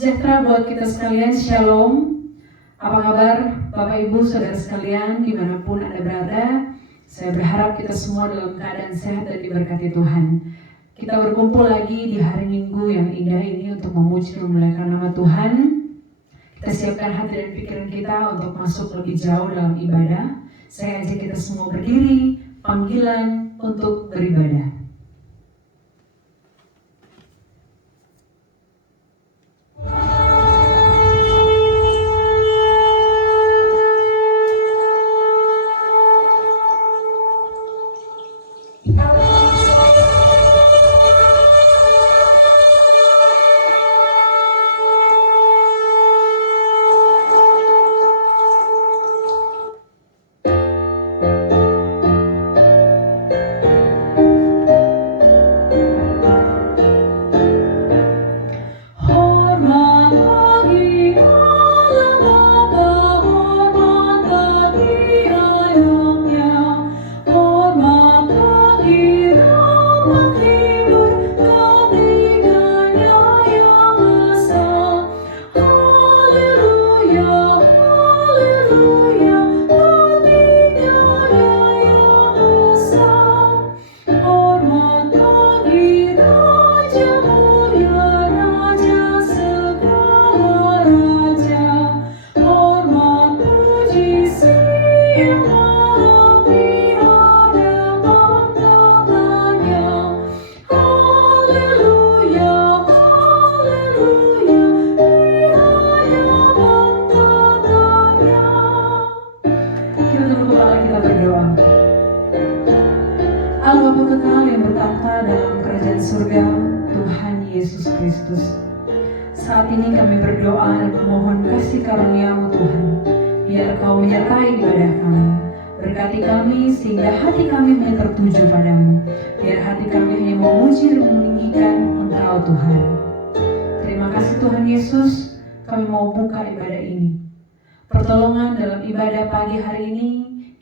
sejahtera buat kita sekalian, Shalom. Apa kabar Bapak Ibu Saudara sekalian dimanapun Anda berada? Saya berharap kita semua dalam keadaan sehat dan diberkati Tuhan. Kita berkumpul lagi di hari Minggu yang indah ini untuk memuji dan memuliakan nama Tuhan. Kita siapkan hati dan pikiran kita untuk masuk lebih jauh dalam ibadah. Saya ajak kita semua berdiri, panggilan untuk beribadah. Saat ini kami berdoa dan memohon kasih karunia-Mu Tuhan, biar Kau menyertai ibadah kami. Berkati kami sehingga hati kami hanya tertuju padamu, biar hati kami hanya memuji dan meninggikan Engkau Tuhan. Terima kasih Tuhan Yesus, kami mau buka ibadah ini. Pertolongan dalam ibadah pagi hari ini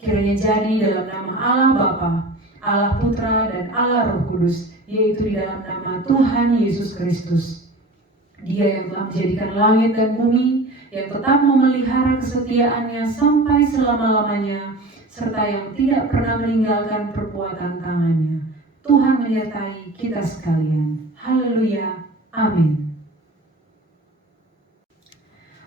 kiranya jadi dalam nama Allah Bapa, Allah Putra dan Allah Roh Kudus, yaitu di dalam nama Tuhan Yesus Kristus. Dia yang telah menjadikan langit dan bumi, yang tetap memelihara kesetiaannya sampai selama-lamanya, serta yang tidak pernah meninggalkan perbuatan tangannya. Tuhan menyertai kita sekalian. Haleluya. Amin.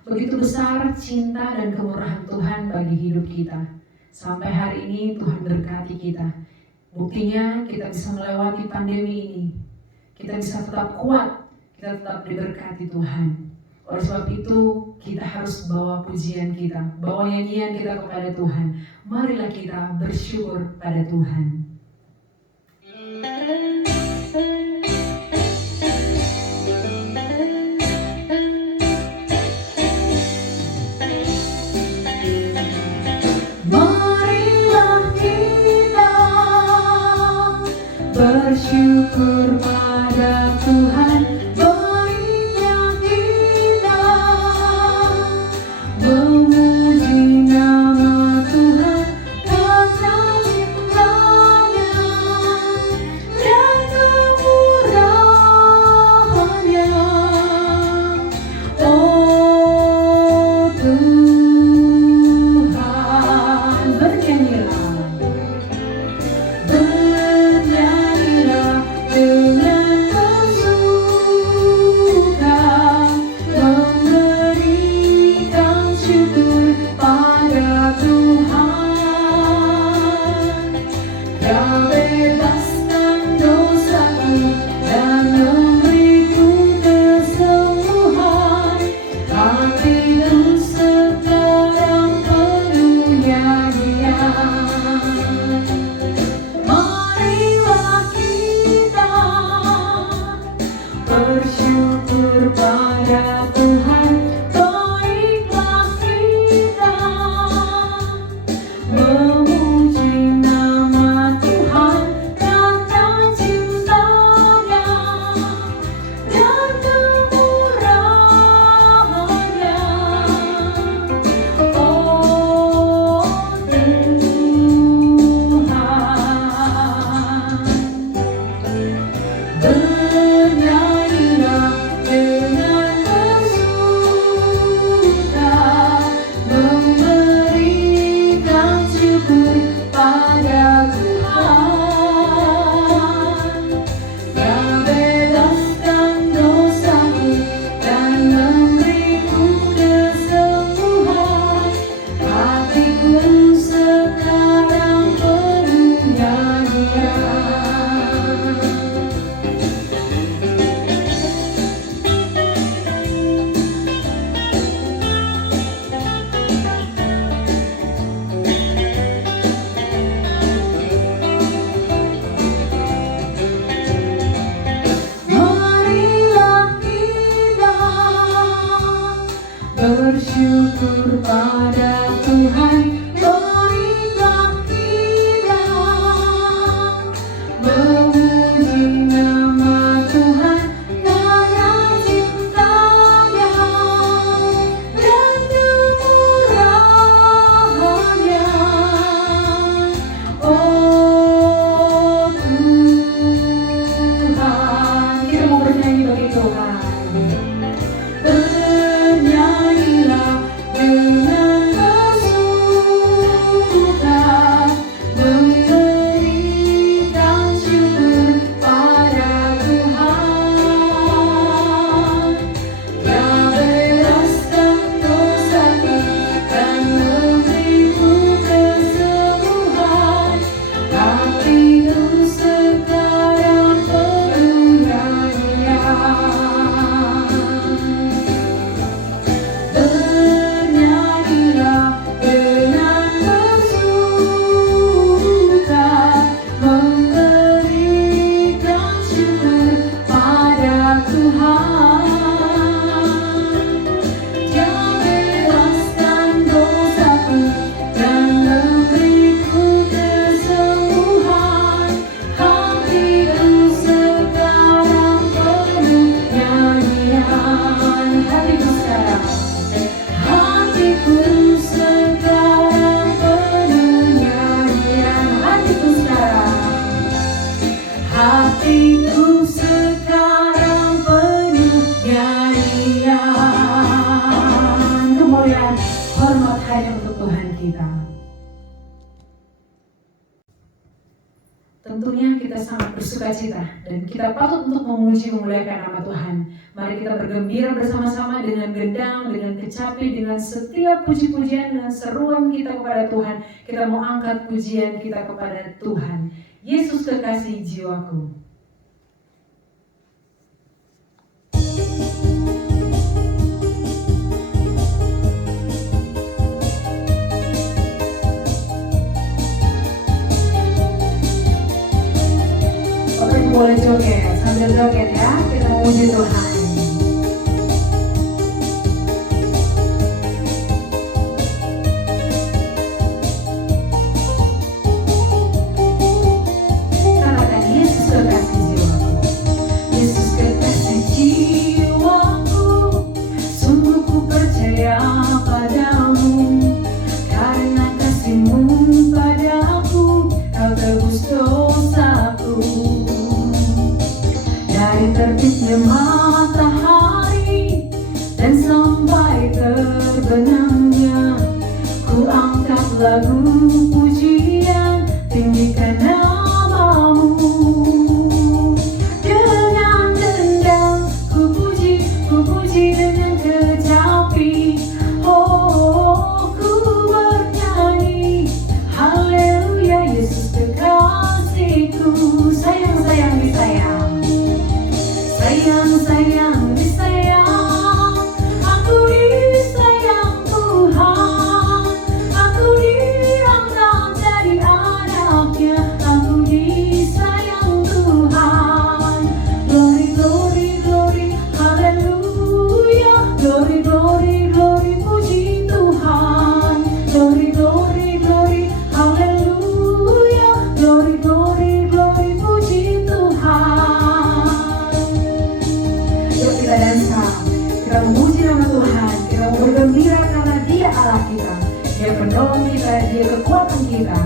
Begitu besar cinta dan kemurahan Tuhan bagi hidup kita. Sampai hari ini Tuhan berkati kita. Buktinya kita bisa melewati pandemi ini. Kita bisa tetap kuat. Kita tetap diberkati Tuhan. Oleh sebab itu, kita harus bawa pujian kita, bawa nyanyian kita kepada Tuhan. Marilah kita bersyukur pada Tuhan. Marilah kita bersyukur pada Tuhan. Memuji nama Tuhan karena cinta bersyukur pada Tuhan, berilah kita memuji nama Tuhan karena cintanya dan kemurahannya. Oh Tuhan, kita mau bernyanyi bagi Tuhan. Bernyanyilah dengan bersuka, memberikan syukur pada Tuhan. Dia belaskan dosaku dan memberiku kesembuhan. Hatiku sekarang penuh nyanyian. Bernyanyilah dengan bersuka, memberikan syukur pada Tuhan. Dia belaskan dosaku dan memberiku kesembuhan. Hatiku sekarang penuh nyanyian. Hatiku sekarang penuh nyanyian. Hatiku sekarang penuh nyanyian. Kemuliaan hormat hanya untuk Tuhan kita. Tentunya kita sangat bersukacita dan kita patut untuk memuji memuliakan nama Tuhan. Mari kita bergembira bersama-sama dengan gendang, dengan kecapi, dengan setiap puji-pujian, dengan seruan kita kepada Tuhan. Kita mau angkat pujian kita kepada Tuhan. Yesus kekasih jiwaku. Oke, boleh joget, sambil joget ya, kita memuji Tuhan. Katakan Yesus kekasih jiwaku. Yesus kekasih jiwaku, sungguh ku percaya padamu. Karena kasih-Mu padaku, Kau tebus dosaku. Dari terbitnya matahari dan sampai terbenamnya, ku angkat lagu pujian, tinggikan nama-Mu. Dengan gendang ku puji dengan kecapi. Oh, ku bernyanyi, haleluya, Yesus kekasihku. Sayang disayang, sayang disayang, aku disayang Tuhan. Aku diangkat jadi anaknya, aku disayang Tuhan. Glory, glory, glory, haleluya. Glory, glory, glory, puji Tuhan. Glory, glory, glory, haleluya. Glory, glory, glory, puji Tuhan. Yuk kita dansa, kita memuji nama Tuhan, kita bergembira karena Dia Allah kita, Dia penolong kita, Dia kekuatan kita.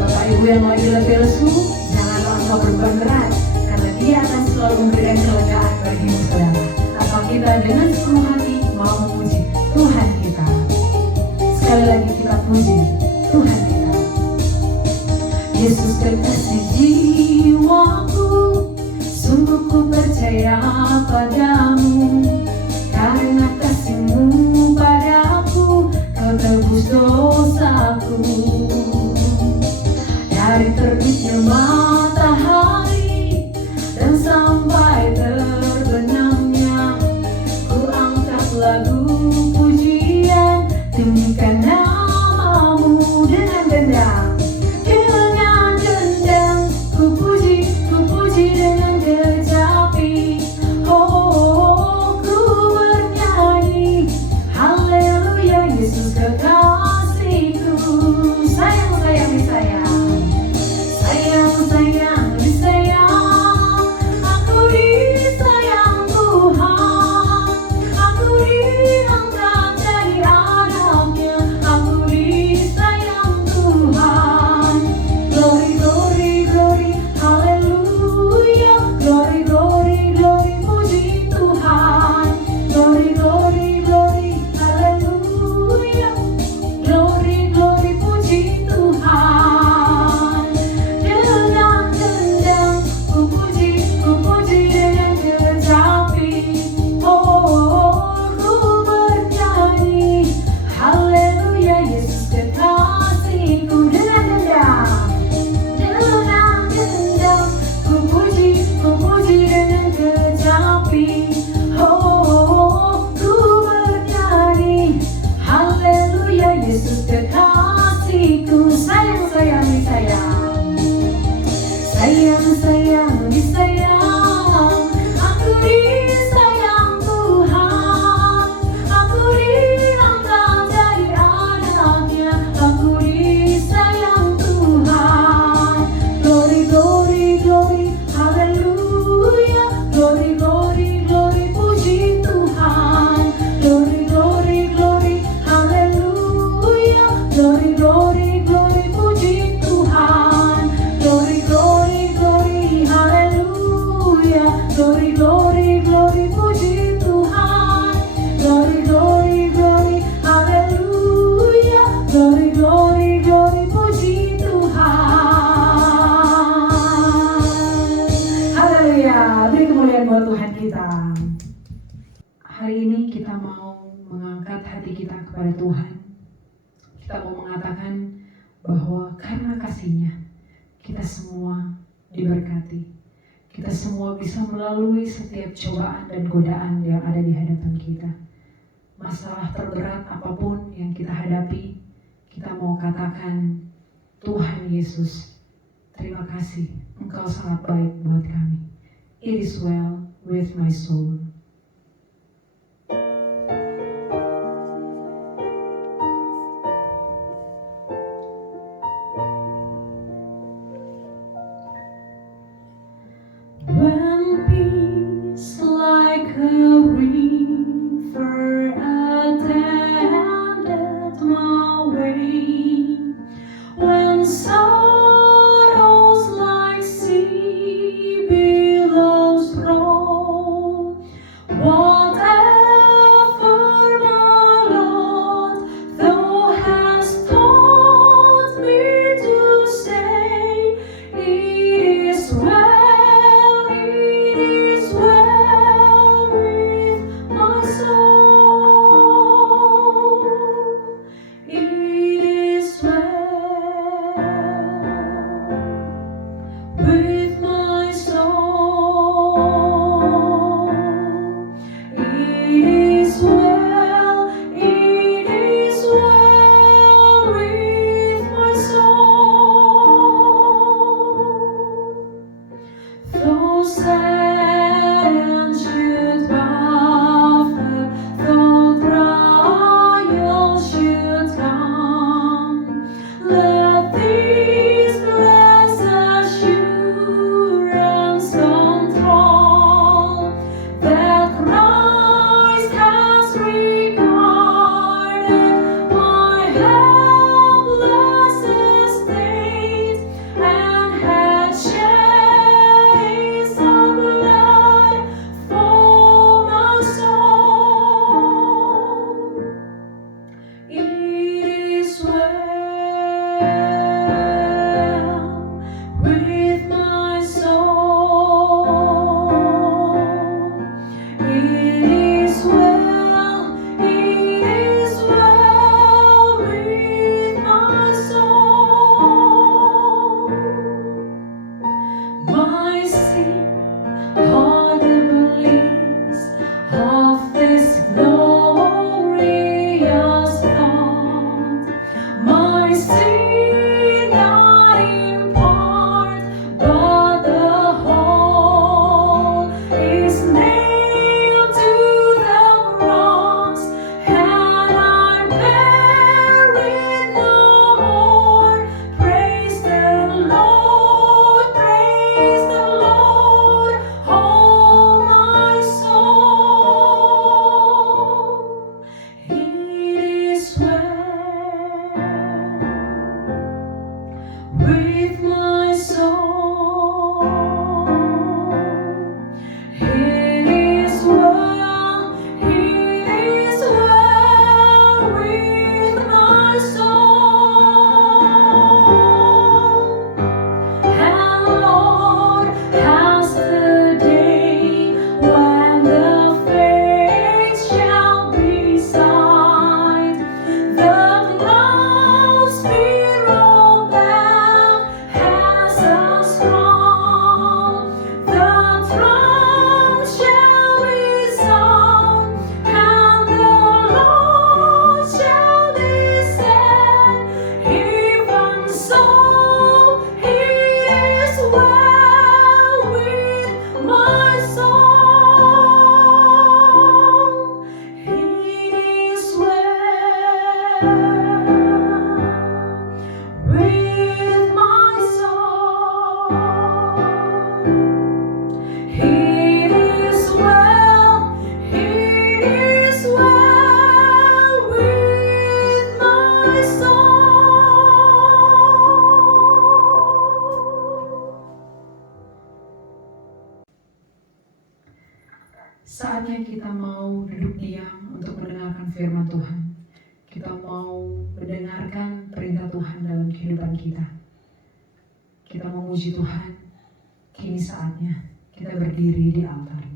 Bapak Ibu yang lagi letih lesu, janganlah engkau berbeban berat, karena Dia akan selalu memberikan kelegaan bagimu saudara. Asal kita dengan sepenuh hati mau memuji Tuhan kita. Sekali lagi kita puji Tuhan kita. Yesus kekasih jiwaku, sungguh ku percaya padamu. Karena kasih-Mu padaku, Kau tebus dosaku. Dari terbitnya matahari dan sampai terbenamnya, ku angkat lagu pujian, tinggikan nama-Mu. Dengan gendang ku puji dengan kecapi. Beri kemuliaan buat Tuhan kita. Hari ini kita mau mengangkat hati kita kepada Tuhan. Kita mau mengatakan bahwa karena kasih-Nya kita semua diberkati. Kita semua bisa melalui setiap cobaan dan godaan yang ada di hadapan kita. Masalah terberat apapun yang kita hadapi, kita mau katakan, Tuhan Yesus, terima kasih, Engkau sangat baik buat kami. It is well with my soul. When peace like a river attended my way, when sorrows like sea billows roll, whatever my Lord thou hast taught me to say, it is well. Saatnya kita mau duduk diam untuk mendengarkan firman Tuhan. Kita mau mendengarkan perintah Tuhan dalam kehidupan kita. Kita memuji Tuhan. Kini saatnya Kita berdiri di altarnya.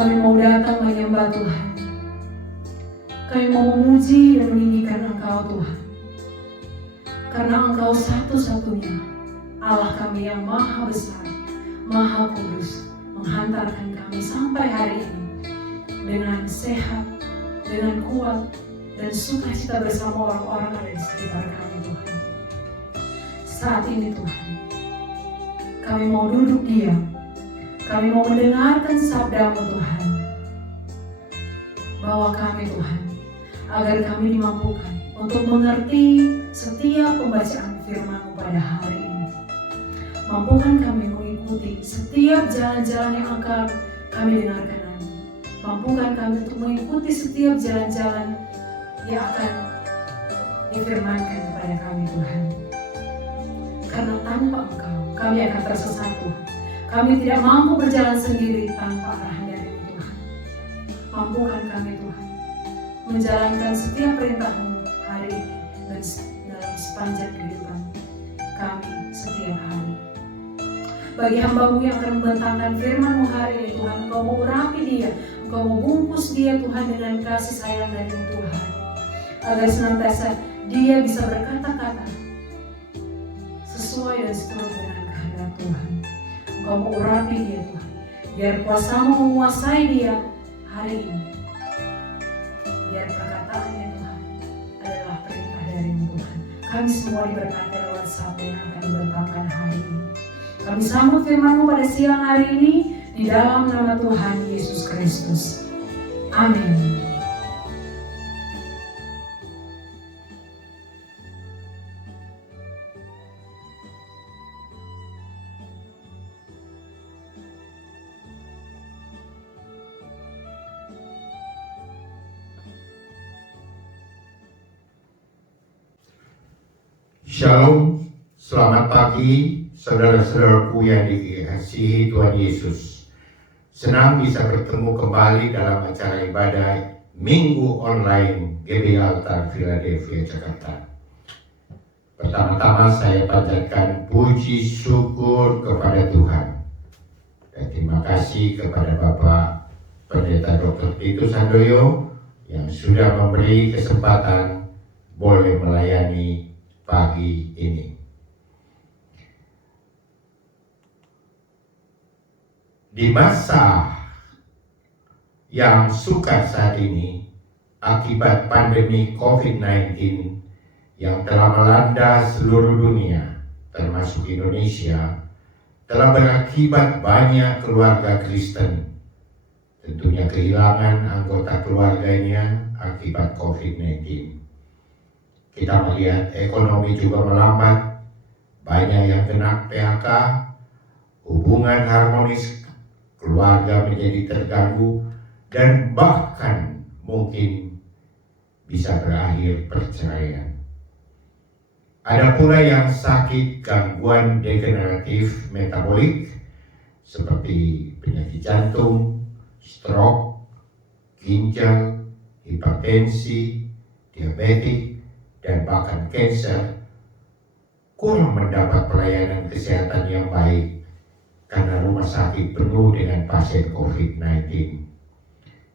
Kami mau datang menyembah Tuhan. Kami mau memuji dan meninggikan Engkau Tuhan. Karena Engkau satu-satunya Allah kami yang maha besar, maha kudus, menghantarkan kami sampai hari ini dengan sehat, dengan kuat, dan sukacita bersama orang-orang ada di sekitar kami Tuhan. Saat ini Tuhan, kami mau duduk diam. Kami mau mendengarkan sabda-Mu Tuhan. Bawa kami Tuhan, agar kami dimampukan untuk mengerti setiap pembacaan firman-Mu pada hari ini. Mampukan kami mengikuti setiap jalan-jalan yang akan kami dengarkan nanti. Mampukan kami untuk mengikuti setiap jalan-jalan yang akan difirmankan kepada kami Tuhan. Karena tanpa Engkau, kami akan tersesat Tuhan. Kami tidak mampu berjalan sendiri tanpa arahan dari Tuhan. Mampukan kami Tuhan menjalankan setiap perintah-Mu hari ini dan dalam sepanjang kehidupan kami setiap hari. Bagi hamba-Mu yang akan membentangkan firman-Mu hari ini Tuhan, Engkau mau urapi dia, Engkau mau bungkus dia Tuhan dengan kasih sayang dari-Mu Tuhan, agar senantiasa dia bisa berkata-kata sesuai dan seturut dengan kehendak Tuhan. Engkau mau urapi dia Tuhan, biar kuasa-Mu menguasai dia hari ini. Biar perkataannya Tuhan adalah perintah dari-Mu Tuhan. Kami semua diberkati lewat sabda yang akan dibentangkan hari ini. Kami sambut firman-Mu pada siang hari ini di dalam nama Tuhan Yesus Kristus. Amin. Shalom, selamat pagi saudara-saudaraku yang dikasihi Tuhan Yesus. Senang bisa bertemu kembali dalam acara ibadah Minggu Online GBI Altar Philadelphia, Jakarta. Pertama-tama saya panjatkan puji syukur kepada Tuhan. Dan terima kasih kepada Bapak Pendeta Dr. Titus Handoyo yang sudah memberi kesempatan boleh melayani pagi ini. Di masa yang sukar saat ini akibat pandemi COVID-19 yang telah melanda seluruh dunia, termasuk Indonesia, telah berakibat banyak keluarga Kristen tentunya kehilangan anggota keluarganya akibat COVID-19. Kita melihat ekonomi juga melambat, banyak yang kena PHK, hubungan harmonis keluarga menjadi terganggu, dan bahkan mungkin bisa berakhir perceraian. Ada pula yang sakit gangguan degeneratif metabolik seperti penyakit jantung, stroke, ginjal, hipertensi, diabetik, dan bahkan kanker, kurang mendapat pelayanan kesehatan yang baik karena rumah sakit penuh dengan pasien COVID-19.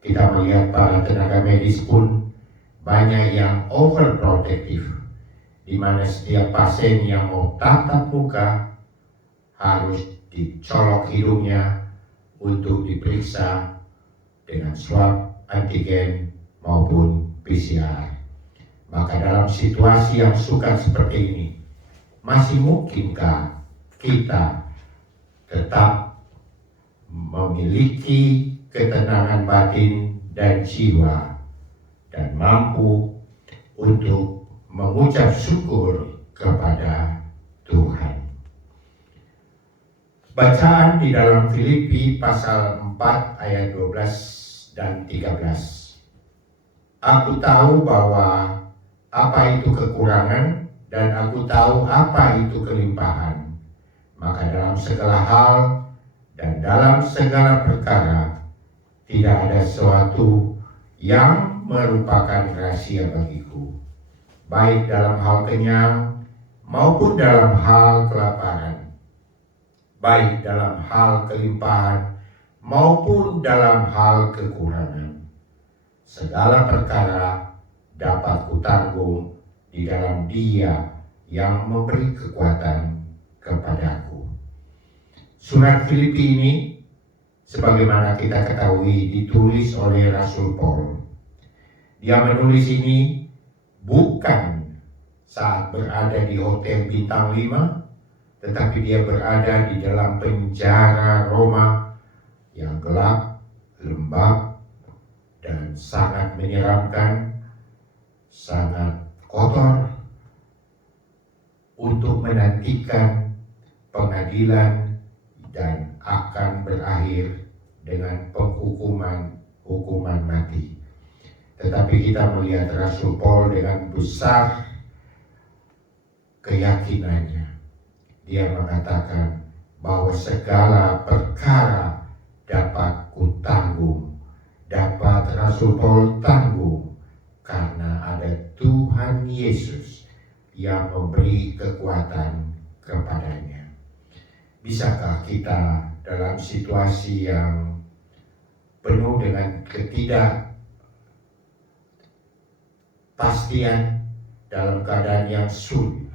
Kita melihat para tenaga medis pun banyak yang overprotective, di mana setiap pasien yang mau tatap muka harus dicolok hidungnya untuk diperiksa dengan swab antigen maupun PCR. Maka dalam situasi yang sukar seperti ini, masih mungkinkah kita tetap memiliki ketenangan batin dan jiwa dan mampu untuk mengucap syukur kepada Tuhan? Bacaan di dalam Filipi pasal 4 ayat 12 dan 13. Aku tahu bahwa apa itu kekurangan dan aku tahu apa itu kelimpahan. Maka dalam segala hal dan dalam segala perkara tidak ada sesuatu yang merupakan rahasia bagiku, baik dalam hal kenyang maupun dalam hal kelaparan, baik dalam hal kelimpahan maupun dalam hal kekurangan. Segala perkara dapat kutanggung di dalam Dia yang memberi kekuatan kepadaku. Surat Filipi ini, sebagaimana kita ketahui, ditulis oleh Rasul Paul. Dia menulis ini bukan saat berada di hotel bintang 5, tetapi dia berada di dalam penjara Roma yang gelap, lembab, dan sangat menyeramkan, sangat kotor, untuk menantikan pengadilan dan akan berakhir dengan hukuman mati. Tetapi kita melihat Rasul Paul dengan besar keyakinannya. Dia mengatakan bahwa segala perkara dapat kutanggung, dapat Rasul Paul tanggung, karena ada Tuhan Yesus yang memberi kekuatan kepadanya. Bisakah kita dalam situasi yang penuh dengan ketidakpastian, dalam keadaan yang sulit,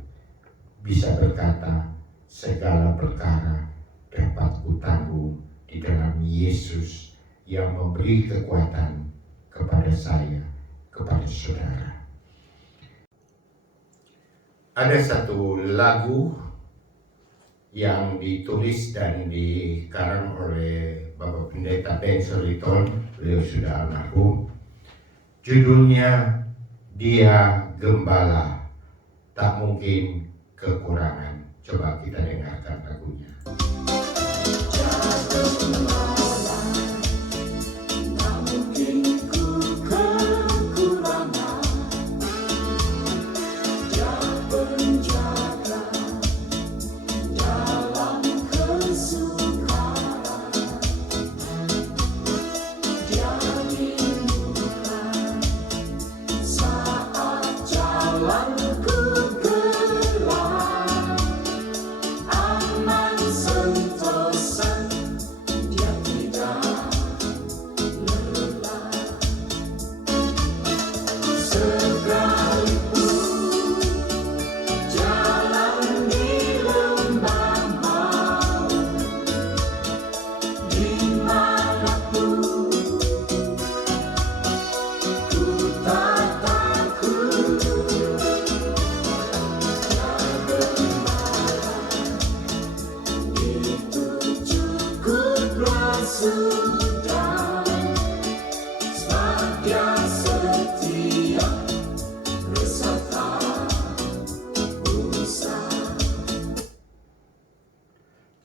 bisa berkata, segala perkara dapat kutanggung di dalam Yesus yang memberi kekuatan kepada saya, kepada saudara. Ada satu lagu yang ditulis dan dikarang oleh Bapak Pendeta Ben Soliton, beliau sudah almarhum. Judulnya Dia Gembala, Tak Mungkin Kekurangan. Coba kita dengarkan lagunya.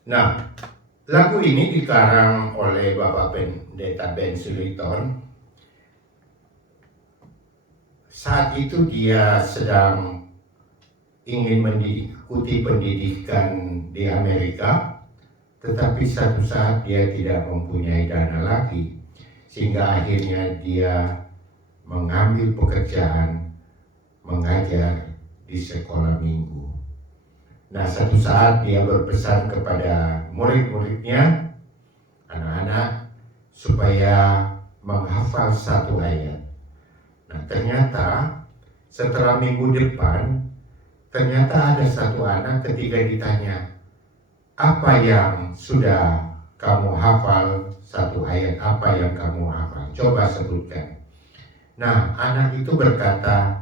Nah, lagu ini dikarang oleh Bapak Pendeta Ben Suliton. Saat itu dia sedang ingin mengikuti pendidikan di Amerika, tetapi satu saat dia tidak mempunyai dana lagi, sehingga akhirnya dia mengambil pekerjaan mengajar di sekolah minggu. Nah, satu saat dia berpesan kepada murid-muridnya, anak-anak, supaya menghafal satu ayat. Nah, ternyata setelah minggu depan, ternyata ada satu anak ketika ditanya, apa yang sudah kamu hafal, satu ayat apa yang kamu hafal? Coba sebutkan. Nah, anak itu berkata,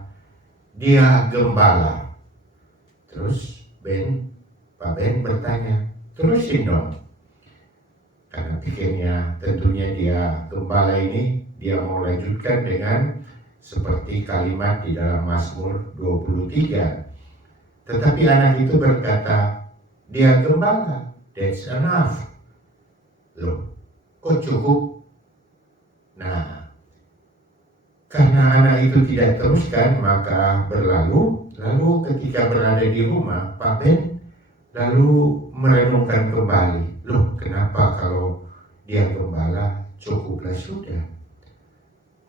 dia gembala. Terus Pak Ben bertanya, terusin dong. Karena pikirnya tentunya dia gembala ini, dia mau lanjutkan dengan seperti kalimat di dalam Mazmur 23. Tetapi anak itu berkata, dia gembala, that's enough. Loh, kok cukup? Nah, karena anak itu tidak teruskan, maka berlalu. Lalu ketika berada di rumah, Pak Ben lalu merenungkan kembali. Loh, kenapa kalau dia gembala cukuplah sudah?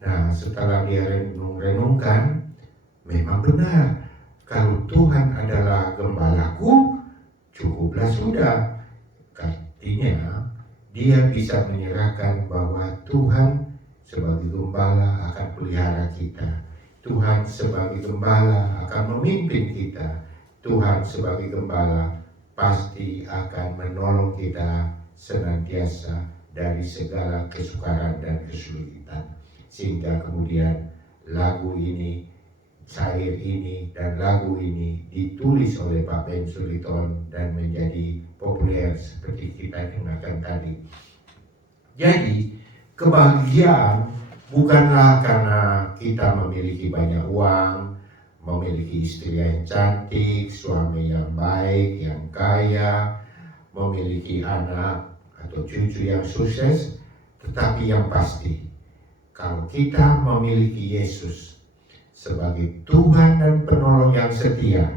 Nah, setelah dia renungkan, memang benar. Kalau Tuhan adalah gembalaku, cukuplah sudah. Artinya, dia bisa menyerahkan bahwa Tuhan sebagai gembala akan pelihara kita. Tuhan sebagai gembala akan memimpin kita. Tuhan sebagai gembala pasti akan menolong kita senantiasa dari segala kesukaran dan kesulitan. Sehingga kemudian lagu ini, syair ini, dan lagu ini ditulis oleh Pak Ben Suliton dan menjadi populer seperti kita dengarkan tadi. Jadi, kebahagiaan bukanlah karena kita memiliki banyak uang, memiliki istri yang cantik, suami yang baik, yang kaya, memiliki anak atau cucu yang sukses, tetapi yang pasti, kalau kita memiliki Yesus sebagai Tuhan dan penolong yang setia,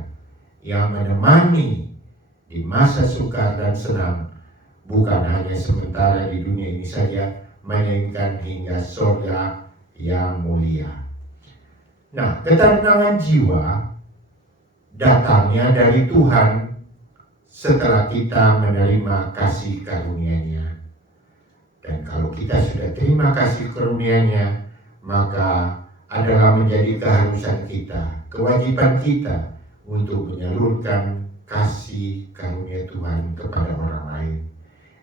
yang menemani di masa sukar dan senang, bukan hanya sementara di dunia ini saja, melainkan hingga surga yang mulia. Nah, ketenangan jiwa datangnya dari Tuhan setelah kita menerima kasih karunia-Nya. Dan kalau kita sudah terima kasih karunia-Nya, maka adalah menjadi keharusan kita, kewajiban kita untuk menyalurkan kasih karunia Tuhan kepada orang lain.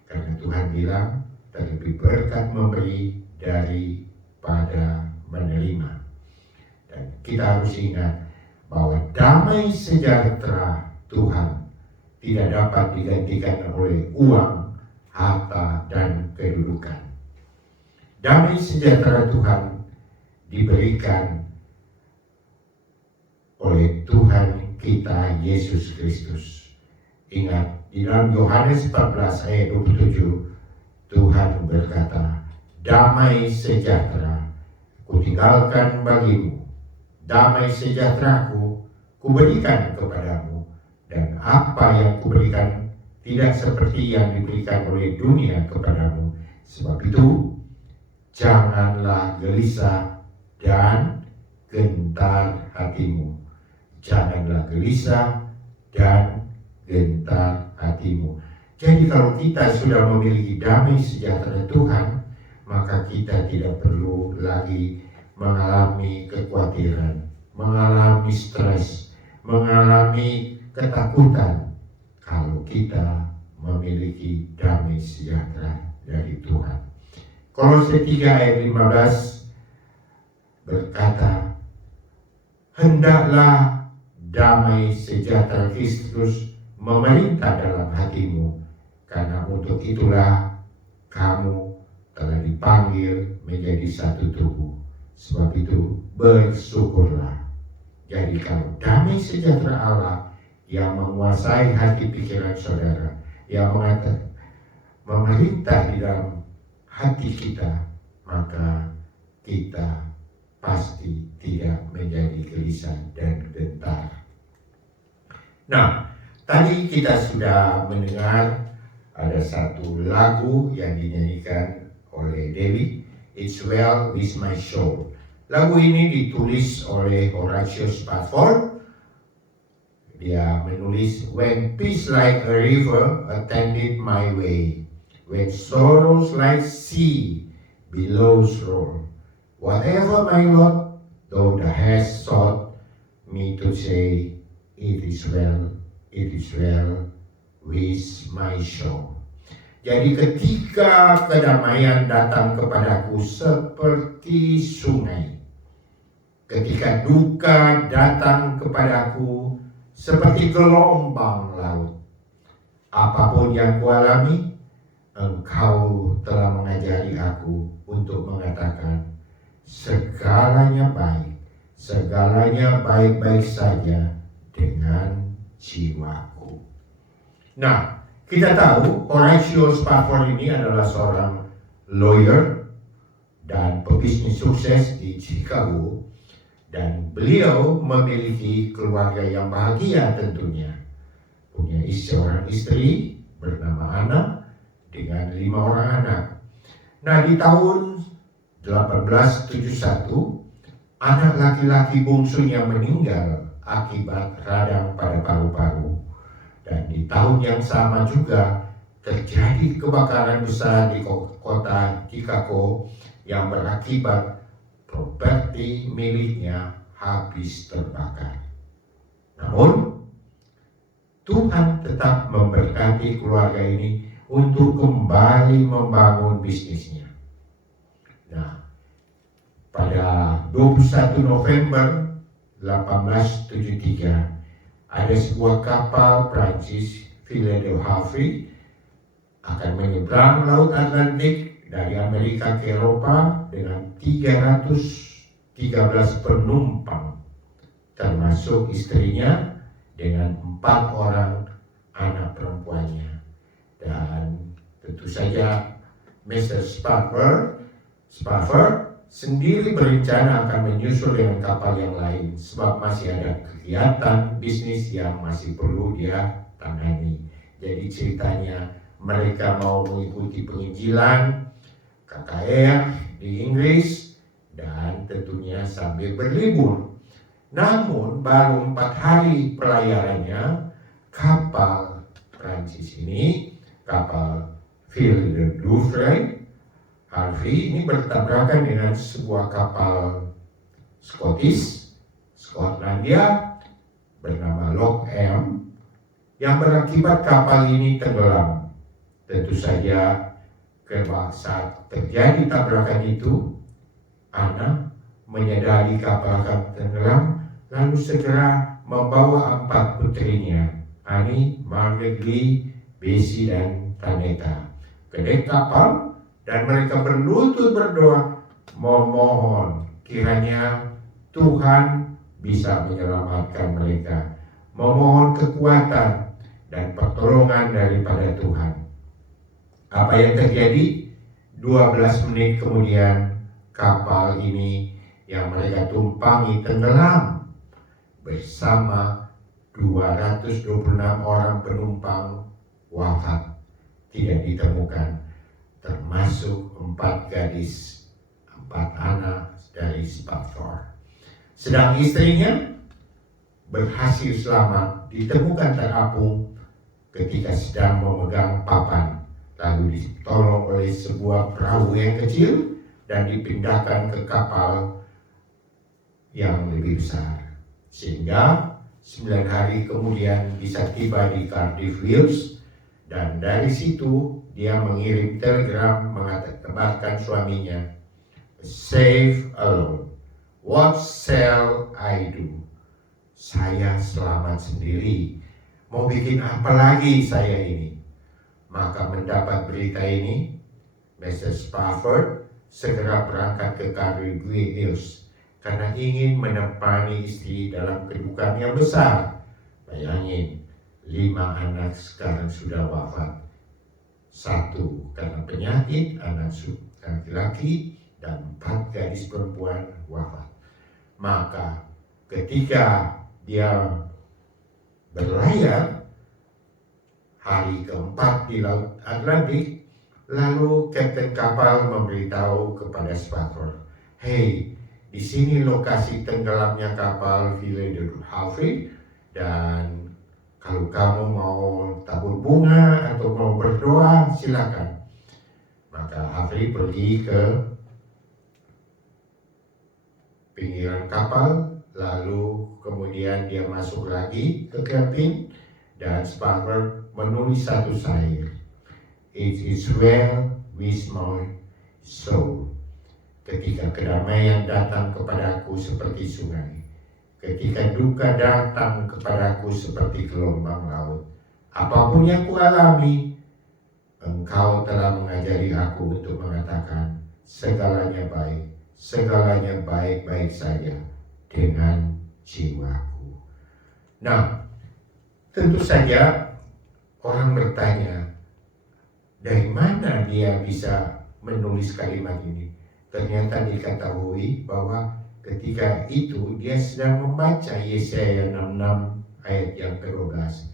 Karena Tuhan bilang, terlebih berkat memberi daripada menerima. Dan kita harus ingat bahwa damai sejahtera Tuhan tidak dapat digantikan oleh uang, harta, dan kedudukan. Damai sejahtera Tuhan diberikan oleh Tuhan kita Yesus Kristus. Ingat, di dalam Yohanes 14 ayat 27, Tuhan berkata, damai sejahtera kutinggalkan bagimu, damai sejahteraku kuberikan kepadamu, dan apa yang kuberikan tidak seperti yang diberikan oleh dunia kepadamu. Sebab itu, janganlah gelisah dan gentar hatimu. Janganlah gelisah dan gentar hatimu. Jadi kalau kita sudah memiliki damai sejahtera Tuhan, maka kita tidak perlu lagi mengalami kekhawatiran, mengalami stres, mengalami ketakutan kalau kita memiliki damai sejahtera dari Tuhan. Kolose 3 ayat 15 berkata, hendaklah damai sejahtera Kristus memerintah dalam hatimu, karena untuk itulah kamu telah dipanggil menjadi satu tubuh. Sebab itu bersyukurlah. Jadi kalau damai sejahtera Allah yang menguasai hati pikiran saudara, yang memerintah di dalam hati kita, maka kita pasti tidak menjadi gelisah dan gentar. Nah, tadi kita sudah mendengar ada satu lagu yang dinyanyikan oleh Dewi, It's Well With My Soul. Lagu ini ditulis oleh Horatio Spafford. Dia menulis, when peace like a river attended my way, when sorrows like sea billows roll, whatever my lot, though the has sought me to say, it is well with my soul. Jadi ketika kedamaian datang kepadaku seperti sungai, ketika duka datang kepadaku seperti gelombang laut, apapun yang kualami, Engkau telah mengajari aku untuk mengatakan segalanya baik-baik saja dengan jiwaku. Nah, kita tahu Horatio Spafford ini adalah seorang lawyer dan pebisnis sukses di Chicago, dan beliau memiliki keluarga yang bahagia tentunya. Punya seorang istri bernama Anna dengan 5 orang anak. Nah, di tahun 1871, anak laki-laki bungsunya meninggal akibat radang pada paru-paru. Dan di tahun yang sama juga terjadi kebakaran besar di kota Chicago yang berakibat properti miliknya habis terbakar. Namun, Tuhan tetap memberkati keluarga ini untuk kembali membangun bisnisnya. Nah, pada 21 November 1873, ada sebuah kapal Prancis, Philadelphia, akan menyeberang Laut Atlantik dari Amerika ke Eropa dengan 313 penumpang, termasuk istrinya dengan 4 orang anak perempuannya. Dan tentu saja Mr. Spafford sendiri berencana akan menyusul dengan kapal yang lain, sebab masih ada kegiatan bisnis yang masih perlu dia tangani. Jadi ceritanya mereka mau mengikuti penginjilan KKR di Inggris dan tentunya sambil berlibur. Namun baru 4 hari pelayarannya, kapal Prancis ini, kapal Philadelphia Harvey ini bertabrakan dengan sebuah kapal Skotlandia bernama Loch M, yang berakibat kapal ini tenggelam. Tentu saja saat terjadi tabrakan itu, Anna menyadari kapal akan tenggelam, lalu segera membawa 4 putrinya, Annie, Margaret, Lee, Bessie, dan Taneta, ke dek kapal. Dan mereka berlutut berdoa, memohon kiranya Tuhan bisa menyelamatkan mereka, memohon kekuatan dan pertolongan daripada Tuhan. Apa yang terjadi? 12 menit kemudian kapal ini yang mereka tumpangi tenggelam bersama 226 orang penumpang wafat, tidak ditemukan, termasuk 4 gadis, 4 anak dari Spafford. Sedang istrinya berhasil selamat, ditemukan terapung ketika sedang memegang papan, lalu ditolong oleh sebuah perahu yang kecil dan dipindahkan ke kapal yang lebih besar. Sehingga 9 hari kemudian bisa tiba di Cardiff, Wales, dan dari situ dia mengirim telegram mengabarkan suaminya, "Safe alone. What shall I do?" Saya selamat sendiri. Mau bikin apa lagi saya ini? Maka mendapat berita ini, Mr. Spafford segera berangkat ke Cardiff, Wales, karena ingin menemani istri dalam kedukaan yang besar. Bayangin, 5 anak sekarang sudah wafat. 1 karena penyakit, anak laki-laki, dan 4 gadis perempuan wafat. Maka ketika dia berlayar hari keempat di Laut Atlantik, lalu kapten kapal memberitahu kepada Spafford, "Hey, di sini lokasi tenggelamnya kapal Ville de Havre, dan kalau kamu mau tabur bunga atau mau berdoa, silakan." Maka Havre pergi ke pinggiran kapal, lalu kemudian dia masuk lagi ke kabin, dan Spafford menulis satu syair, "It is well with my soul." Ketika kedamaian datang kepadaku seperti sungai, ketika duka datang kepadaku seperti gelombang laut, apapun yang kualami, Engkau telah mengajari aku untuk mengatakan segalanya baik-baik saja dengan jiwaku. Nah, tentu saja orang bertanya, dari mana dia bisa menulis kalimat ini? Ternyata diketahui bahwa ketika itu dia sedang membaca Yesaya 66 ayat yang ke-12.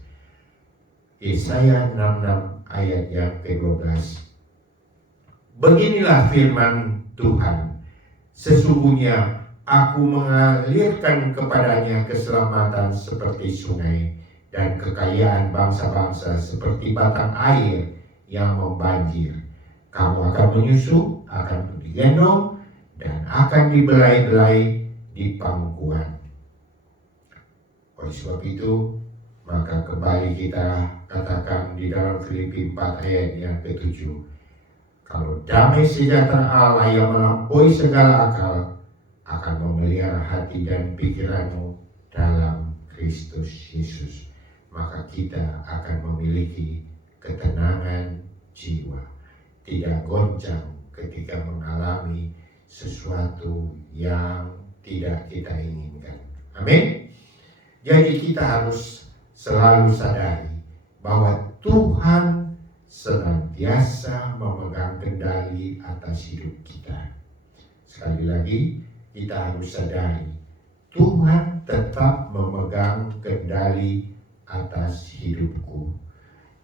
Yesaya 66 ayat yang ke-12. "Beginilah firman Tuhan, sesungguhnya aku mengalirkan kepadanya keselamatan seperti sungai, dan kekayaan bangsa-bangsa seperti batang air yang membanjir. Kamu akan menyusu, akan digendong, dan akan dibelai-belai di pangkuan." Oleh sebab itu, maka kembali kita katakan di dalam Filipi 4 ayat yang ke-7, kalau damai sejahtera Allah yang melampaui segala akal akan memelihara hati dan pikiranmu dalam Kristus Yesus, maka kita akan memiliki ketenangan jiwa, tidak goncang ketika mengalami sesuatu yang tidak kita inginkan. Amin. Jadi kita harus selalu sadari bahwa Tuhan senantiasa memegang kendali atas hidup kita. Sekali lagi, kita harus sadari Tuhan tetap memegang kendali atas hidupku.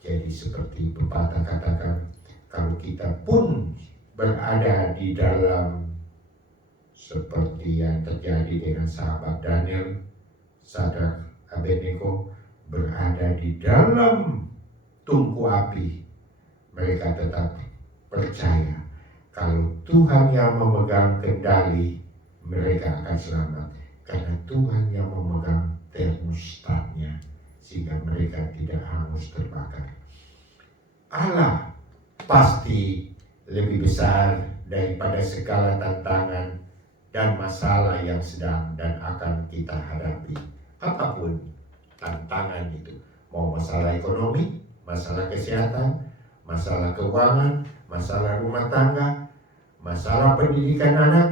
Jadi seperti pepatah katakan, kalau kita pun berada di dalam seperti yang terjadi dengan sahabat Daniel, Sadrak, Abednego, berada di dalam tungku api, mereka tetap percaya kalau Tuhan yang memegang kendali, mereka akan selamat, karena Tuhan yang memegang termostatnya, sehingga mereka tidak hangus terbakar. Allah pasti lebih besar daripada segala tantangan dan masalah yang sedang dan akan kita hadapi. Apapun tantangan itu, mau masalah ekonomi, masalah kesehatan, masalah keuangan, masalah rumah tangga, masalah pendidikan anak,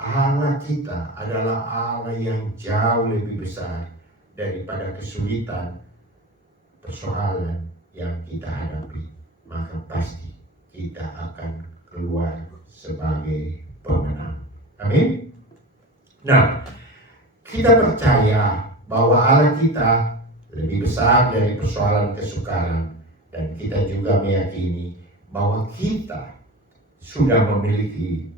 Allah kita adalah Allah yang jauh lebih besar daripada kesulitan, persoalan yang kita hadapi. Maka pasti kita akan keluar sebagai pemenang. Amin. Nah, kita percaya bahwa Allah kita lebih besar dari persoalan kesukaran, dan kita juga meyakini bahwa kita sudah memiliki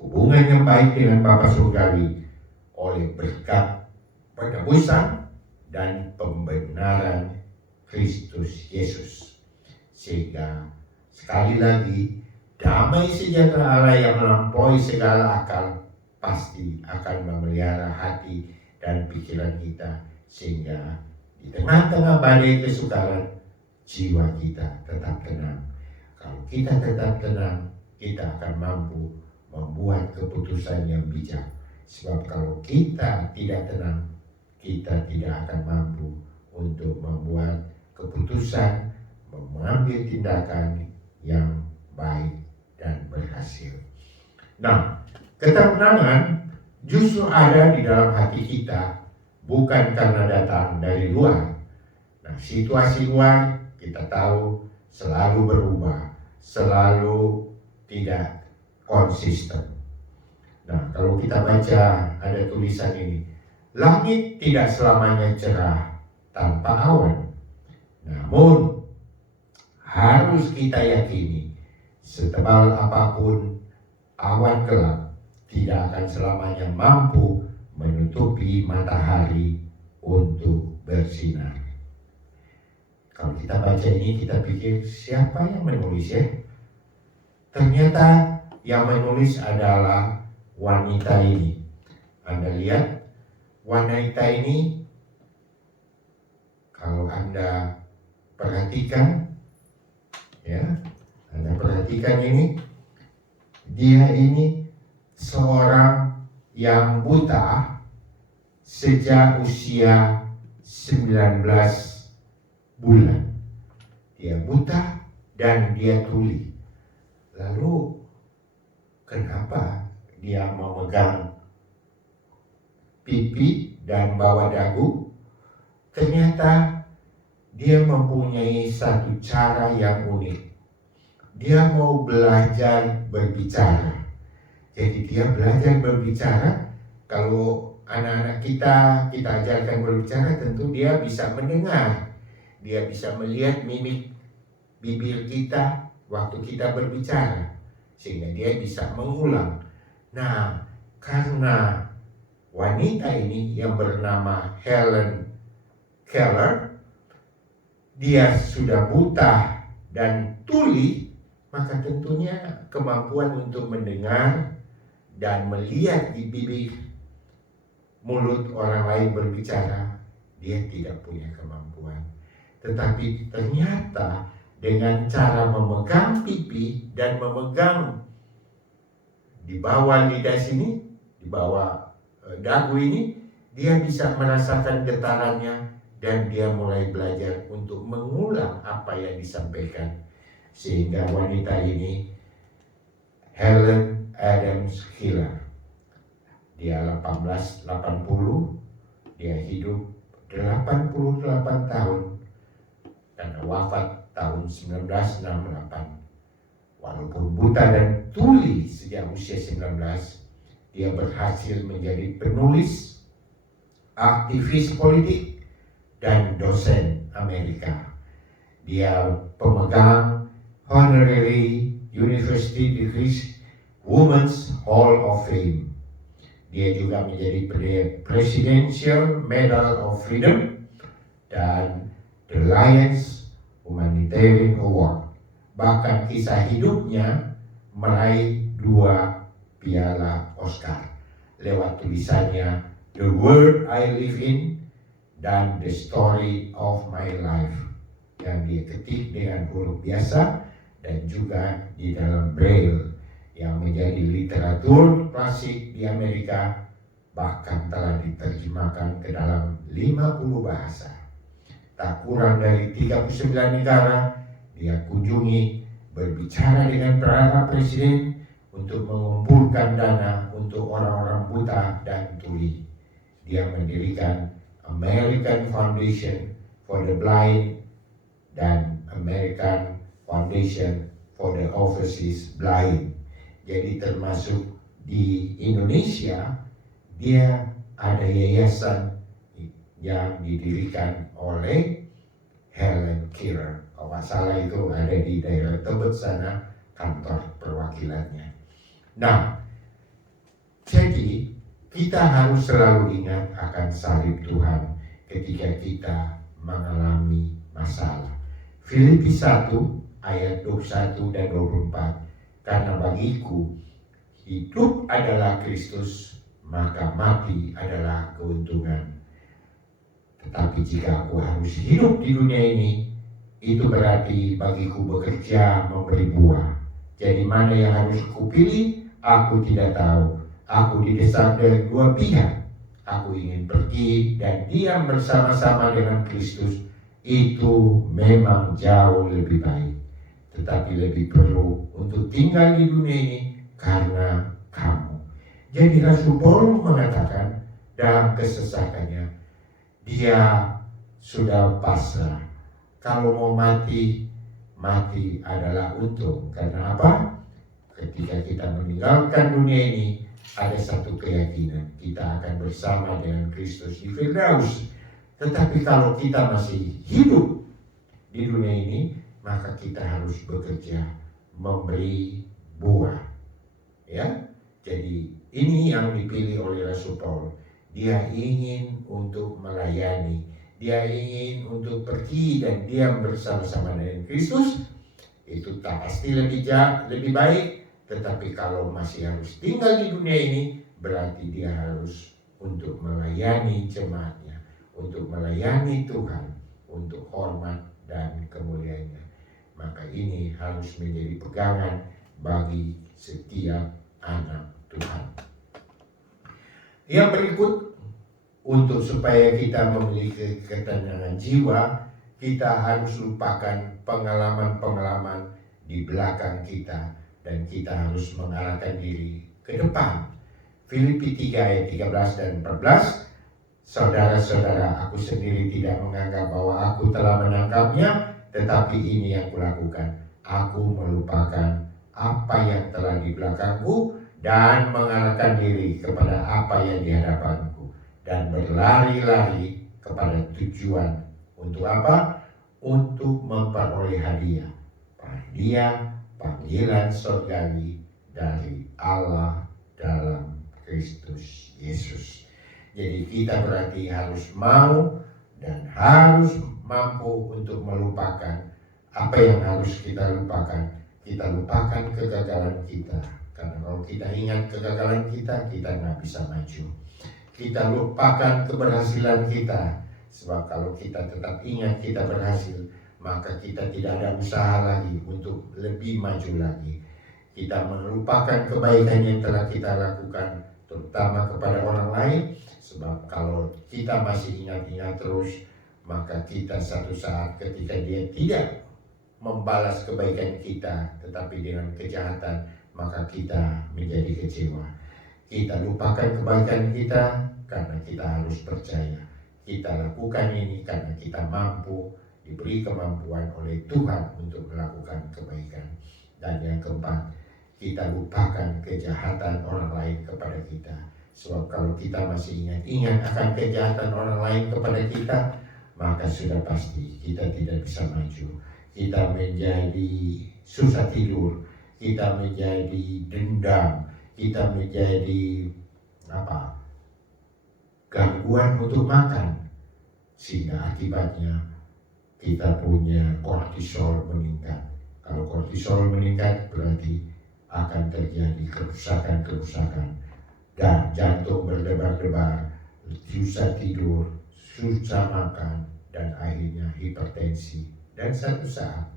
hubungan yang baik dengan Bapa Surgawi oleh berkat penebusan dan pembenaran Kristus Yesus. Sehingga sekali lagi, damai sejahtera Allah yang melampaui segala akal pasti akan memelihara hati dan pikiran kita, sehingga di tengah-tengah badai kesukaran, jiwa kita tetap tenang. Kalau kita tetap tenang, kita akan mampu membuat keputusan yang bijak. Sebab kalau kita tidak tenang, kita tidak akan mampu untuk membuat keputusan, mengambil tindakan yang baik dan berhasil. Nah, ketenangan justru ada di dalam hati kita, bukan karena datang dari luar. Nah, situasi luar kita tahu selalu berubah, selalu tidak konsisten. Nah, kalau kita baca ada tulisan ini, langit tidak selamanya cerah tanpa awan. Namun harus kita yakini, setebal apapun awan gelap tidak akan selamanya mampu menutupi matahari untuk bersinar. Kalau kita baca ini, kita pikir siapa yang menulis ya? Ternyata yang menulis adalah wanita ini. Anda lihat wanita ini, kalau Anda perhatikan, ya, Anda perhatikan ini, dia ini seorang yang buta sejak usia 19 bulan. Dia buta dan dia tuli. Lalu kenapa dia memegang pipi dan bawah dagu? Ternyata dia mempunyai satu cara yang unik. Dia mau belajar berbicara. Jadi dia belajar berbicara. Kalau anak-anak kita ajarkan berbicara, tentu dia bisa mendengar. Dia bisa melihat mimik bibir kita waktu kita berbicara, sehingga dia bisa mengulang. Nah, karena wanita ini yang bernama Helen Keller, dia sudah buta dan tuli, maka tentunya kemampuan untuk mendengar dan melihat di bibir mulut orang lain berbicara, dia tidak punya kemampuan. Tetapi ternyata dengan cara memegang pipi dan memegang di bawah lidah sini, di bawah dagu ini, dia bisa merasakan getarannya dan dia mulai belajar untuk mengulang apa yang disampaikan. Sehingga wanita ini, Helen Adams Keller, dia 1880, dia hidup 88 tahun dan wafat tahun 1968. Walaupun buta dan tuli sejak usia 19, dia berhasil menjadi penulis, aktivis politik, dan dosen Amerika. Dia pemegang Honorary University Degrees Women's Hall of Fame. Dia juga menjadi Presidential Medal of Freedom dan The Lions Humanitarian Award. Bahkan kisah hidupnya meraih 2 piala Oscar lewat tulisannya The World I Live In dan The Story of My Life, yang dia ketik dengan huruf biasa dan juga di dalam Braille, yang menjadi literatur klasik di Amerika, bahkan telah diterjemahkan ke dalam 50 bahasa. Tak kurang dari 39 negara dia kunjungi, berbicara dengan para presiden untuk mengumpulkan dana untuk orang-orang buta dan tuli. Dia mendirikan American Foundation for the Blind dan American Foundation for the Overseas Blind. Jadi termasuk di Indonesia, dia ada yayasan yang didirikan oleh Helen Keller. Kalau nggak salah itu ada di daerah Tebet sana kantor perwakilannya. Nah, jadi kita harus selalu ingat akan salib Tuhan ketika kita mengalami masalah. Filipi 1 ayat 21 dan 24. Karena bagiku hidup adalah Kristus, maka mati adalah keuntungan. Tetapi jika aku harus hidup di dunia ini, itu berarti bagiku bekerja memberi buah. Jadi mana yang harus kupilih? Aku tidak tahu. Aku didesak dari dua pihak. Aku ingin pergi dan diam bersama-sama dengan Kristus. Itu memang jauh lebih baik. Tetapi lebih perlu untuk tinggal di dunia ini karena kamu. Jadi Rasul Paulus mengatakan dalam kesesakannya, dia sudah pasrah. Kalau mau mati, mati adalah untung. Karena apa? Ketika kita meninggalkan dunia ini, ada satu keyakinan, kita akan bersama dengan Kristus di Firdaus. Tetapi kalau kita masih hidup di dunia ini, maka kita harus bekerja memberi buah. Ya, jadi ini yang dipilih oleh Rasul Paulus. Dia ingin untuk melayani, dia ingin untuk pergi dan diam bersama-sama dengan Kristus. Itu tak pasti lebih baik, tetapi kalau masih harus tinggal di dunia ini, berarti dia harus untuk melayani jemaatnya, untuk melayani Tuhan, untuk hormat dan kemuliaannya. Maka ini harus menjadi pegangan bagi setiap anak Tuhan. Yang berikut, untuk supaya kita memiliki ketenangan jiwa, kita harus lupakan pengalaman-pengalaman di belakang kita dan kita harus mengarahkan diri ke depan. Filipi 3 ayat 13 dan 14, saudara-saudara, aku sendiri tidak menganggap bahwa aku telah menangkapnya, tetapi ini yang kulakukan. Aku melupakan apa yang telah di belakangku dan mengarahkan diri kepada apa yang di hadapanku dan berlari-lari kepada tujuan. Untuk apa? Untuk memperoleh hadiah panggilan surgawi dari Allah dalam Kristus Yesus. Jadi kita berarti harus mau dan harus mampu untuk melupakan apa yang harus kita lupakan. Kita lupakan kegagalan kita. Karena kalau kita ingat kegagalan kita, kita nggak bisa maju. Kita lupakan keberhasilan kita. Sebab kalau kita tetap ingat kita berhasil, maka kita tidak ada usaha lagi untuk lebih maju lagi. Kita melupakan kebaikan yang telah kita lakukan, terutama kepada orang lain. Sebab kalau kita masih ingat-ingat terus, maka kita satu saat ketika dia tidak membalas kebaikan kita, tetapi dengan kejahatan, maka kita menjadi kecewa. Kita lupakan kebaikan kita karena kita harus percaya. Kita lakukan ini karena kita mampu, diberi kemampuan oleh Tuhan untuk melakukan kebaikan. Dan yang keempat, kita lupakan kejahatan orang lain kepada kita. Sebab kalau kita masih ingat akan kejahatan orang lain kepada kita, maka sudah pasti kita tidak bisa maju. Kita menjadi susah tidur, kita menjadi dendam, kita menjadi gangguan untuk makan, sehingga akibatnya kita punya kortisol meningkat. Kalau kortisol meningkat berarti akan terjadi kerusakan dan jantung berdebar-debar, susah tidur, susah makan, dan akhirnya hipertensi. Dan satu saat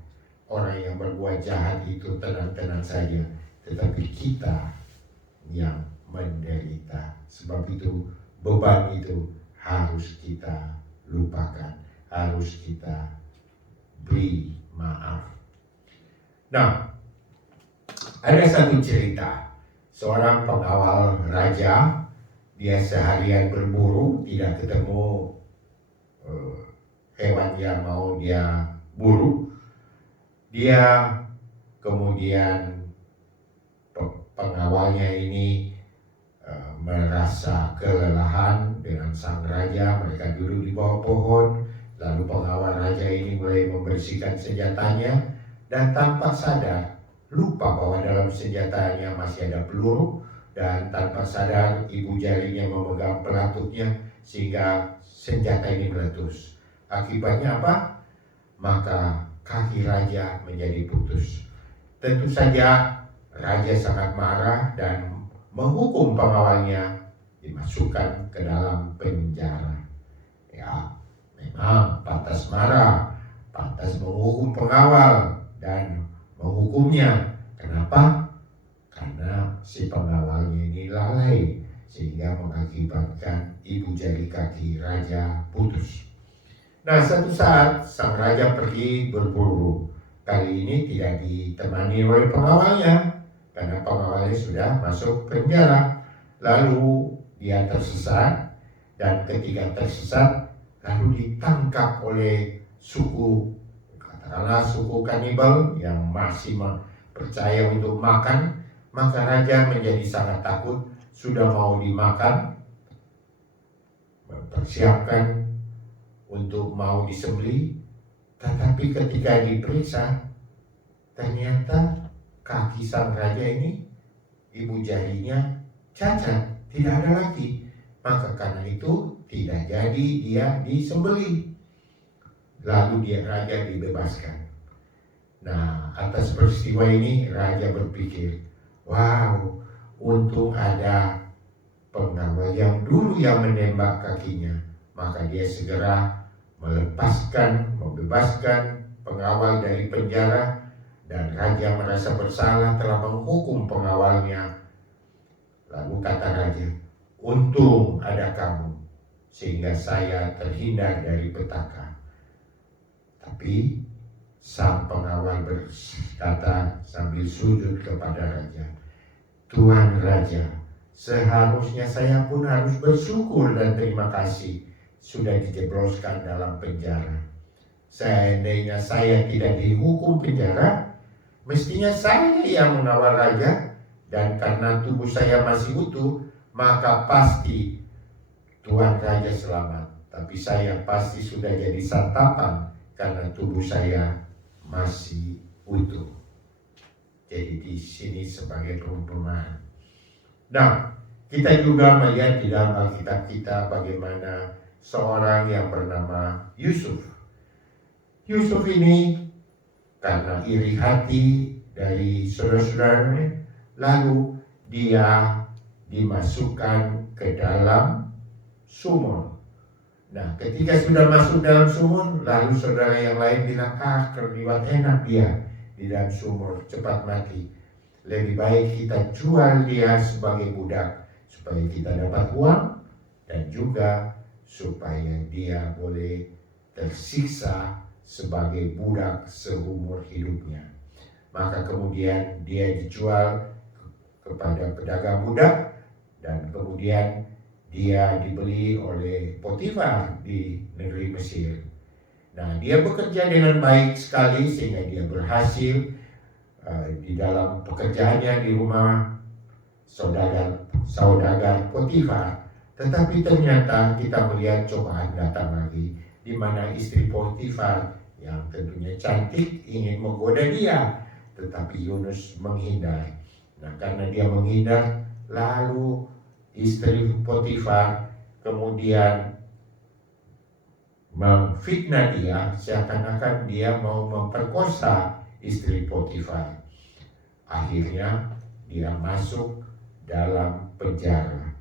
orang yang berbuat jahat itu tenang-tenang saja, tetapi kita yang menderita. Sebab itu beban itu harus kita lupakan, harus kita beri maaf. Nah, ada satu cerita, seorang pengawal raja, dia seharian berburu, tidak ketemu hewan yang mau dia buru. Dia kemudian pengawalnya ini merasa kelelahan dengan sang raja. Mereka duduk di bawah pohon. Lalu pengawal raja ini mulai membersihkan senjatanya dan tanpa sadar lupa bahwa dalam senjatanya masih ada peluru, dan tanpa sadar ibu jarinya memegang pelatutnya sehingga senjata ini meletus. Akibatnya apa? Maka kaki raja menjadi putus. Tentu saja raja sangat marah dan menghukum pengawalnya, dimasukkan ke dalam penjara. Ya, memang pantas marah, pantas menghukum pengawal dan menghukumnya. Kenapa? Karena si pengawalnya ini lalai, sehingga mengakibatkan ibu jari kaki raja putus. Nah, satu saat sang raja pergi berburu. Kali ini tidak ditemani oleh pengawalnya, karena pengawalnya sudah masuk penjara. Lalu dia tersesat, dan ketika tersesat lalu ditangkap oleh suku, katakanlah suku kanibal yang masih percaya untuk makan. Maka raja menjadi sangat takut, sudah mau dimakan, mempersiapkan untuk mau disembelih. Tetapi ketika diperiksa, ternyata kaki sang raja ini, ibu jarinya cacat, tidak ada lagi. Maka karena itu tidak jadi dia disembelih. Lalu raja dibebaskan. Nah, atas peristiwa ini raja berpikir, wow, untung ada pengawal yang dulu yang menembak kakinya. Maka dia segera membebaskan pengawal dari penjara, dan raja merasa bersalah telah menghukum pengawalnya. Lalu kata raja, untung ada kamu, sehingga saya terhindar dari petaka. Tapi sang pengawal berkata sambil sujud kepada raja, Tuan Raja, seharusnya saya pun harus bersyukur dan terima kasih sudah dijebloskan dalam penjara. Seandainya saya tidak dihukum penjara, mestinya saya yang mengawal raja, dan karena tubuh saya masih utuh, maka pasti Tuan Raja selamat. Tapi saya pasti sudah jadi santapan karena tubuh saya masih utuh. Jadi di sini sebagai perumpamaan. Nah, kita juga melihat di dalam Alkitab kita bagaimana seorang yang bernama Yusuf. Yusuf ini karena iri hati dari saudara-saudaranya, lalu dia dimasukkan ke dalam sumur. Nah, ketika sudah masuk dalam sumur, lalu saudara yang lain bilang, terlibat enak dia di dalam sumur, cepat mati. Lebih baik kita jual dia sebagai budak, supaya kita dapat uang, dan juga supaya dia boleh tersiksa sebagai budak seumur hidupnya. Maka kemudian dia dijual kepada pedagang budak, dan kemudian dia dibeli oleh Potifar di negeri Mesir. Nah, dia bekerja dengan baik sekali sehingga dia berhasil di dalam pekerjaannya di rumah saudagar Potifar. Tetapi ternyata kita melihat cobaan datang lagi, di mana istri Potifar yang tentunya cantik ingin menggoda dia, tetapi Yunus menghindar. Nah, karena dia menghindar, lalu istri Potifar kemudian memfitnah dia, seakan-akan dia mau memperkosa istri Potifar. Akhirnya dia masuk dalam penjara.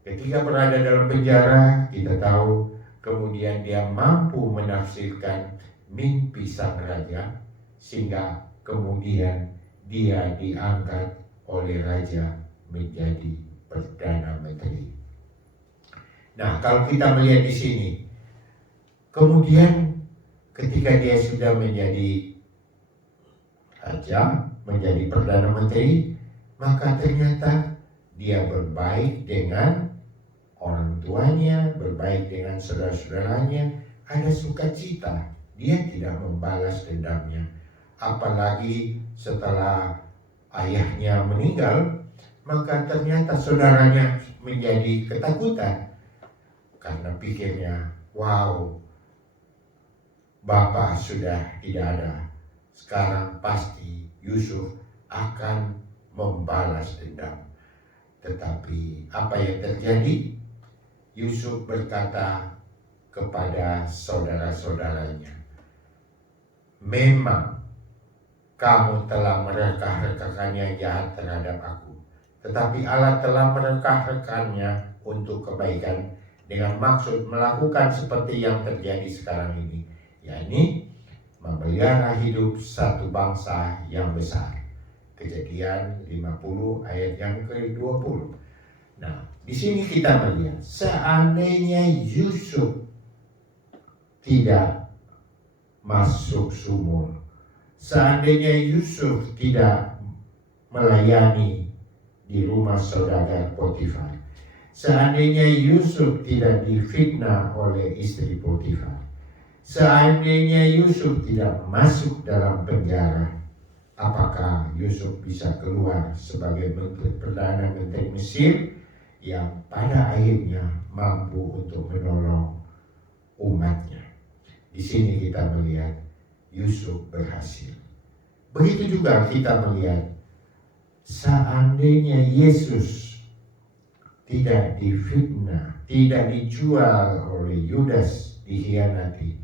Ketika berada dalam penjara, kita tahu kemudian dia mampu menafsirkan mimpi sang raja, sehingga kemudian dia diangkat oleh raja menjadi Perdana Menteri. Nah, kalau kita melihat di sini, kemudian ketika dia sudah menjadi raja, menjadi Perdana Menteri, maka ternyata dia berbaik dengan orang tuanya, berbaik dengan saudara-saudaranya, ada sukacita. Dia tidak membalas dendamnya. Apalagi setelah ayahnya meninggal, maka ternyata saudaranya menjadi ketakutan. Karena pikirnya, wow, bapak sudah tidak ada. Sekarang pasti Yusuf akan membalas dendam. Tetapi apa yang terjadi? Yusuf berkata kepada saudara-saudaranya, memang kamu telah merekah-rekahkan yang jahat terhadap aku, tetapi Allah telah merekah-rekahnya untuk kebaikan dengan maksud melakukan seperti yang terjadi sekarang ini, yakni memelihara hidup satu bangsa yang besar. Kejadian 50 ayat yang ke-20. Nah, di sini kita melihat seandainya Yusuf tidak masuk sumur, seandainya Yusuf tidak melayani di rumah saudagar Potifar, seandainya Yusuf tidak difitnah oleh istri Potifar, seandainya Yusuf tidak masuk dalam penjara, apakah Yusuf bisa keluar sebagai Perdana Menteri Mesir yang pada akhirnya mampu untuk menolong umatnya? Di sini kita melihat Yusuf berhasil. Begitu juga kita melihat seandainya Yesus tidak difitnah, tidak dijual oleh Yudas, dikhianati,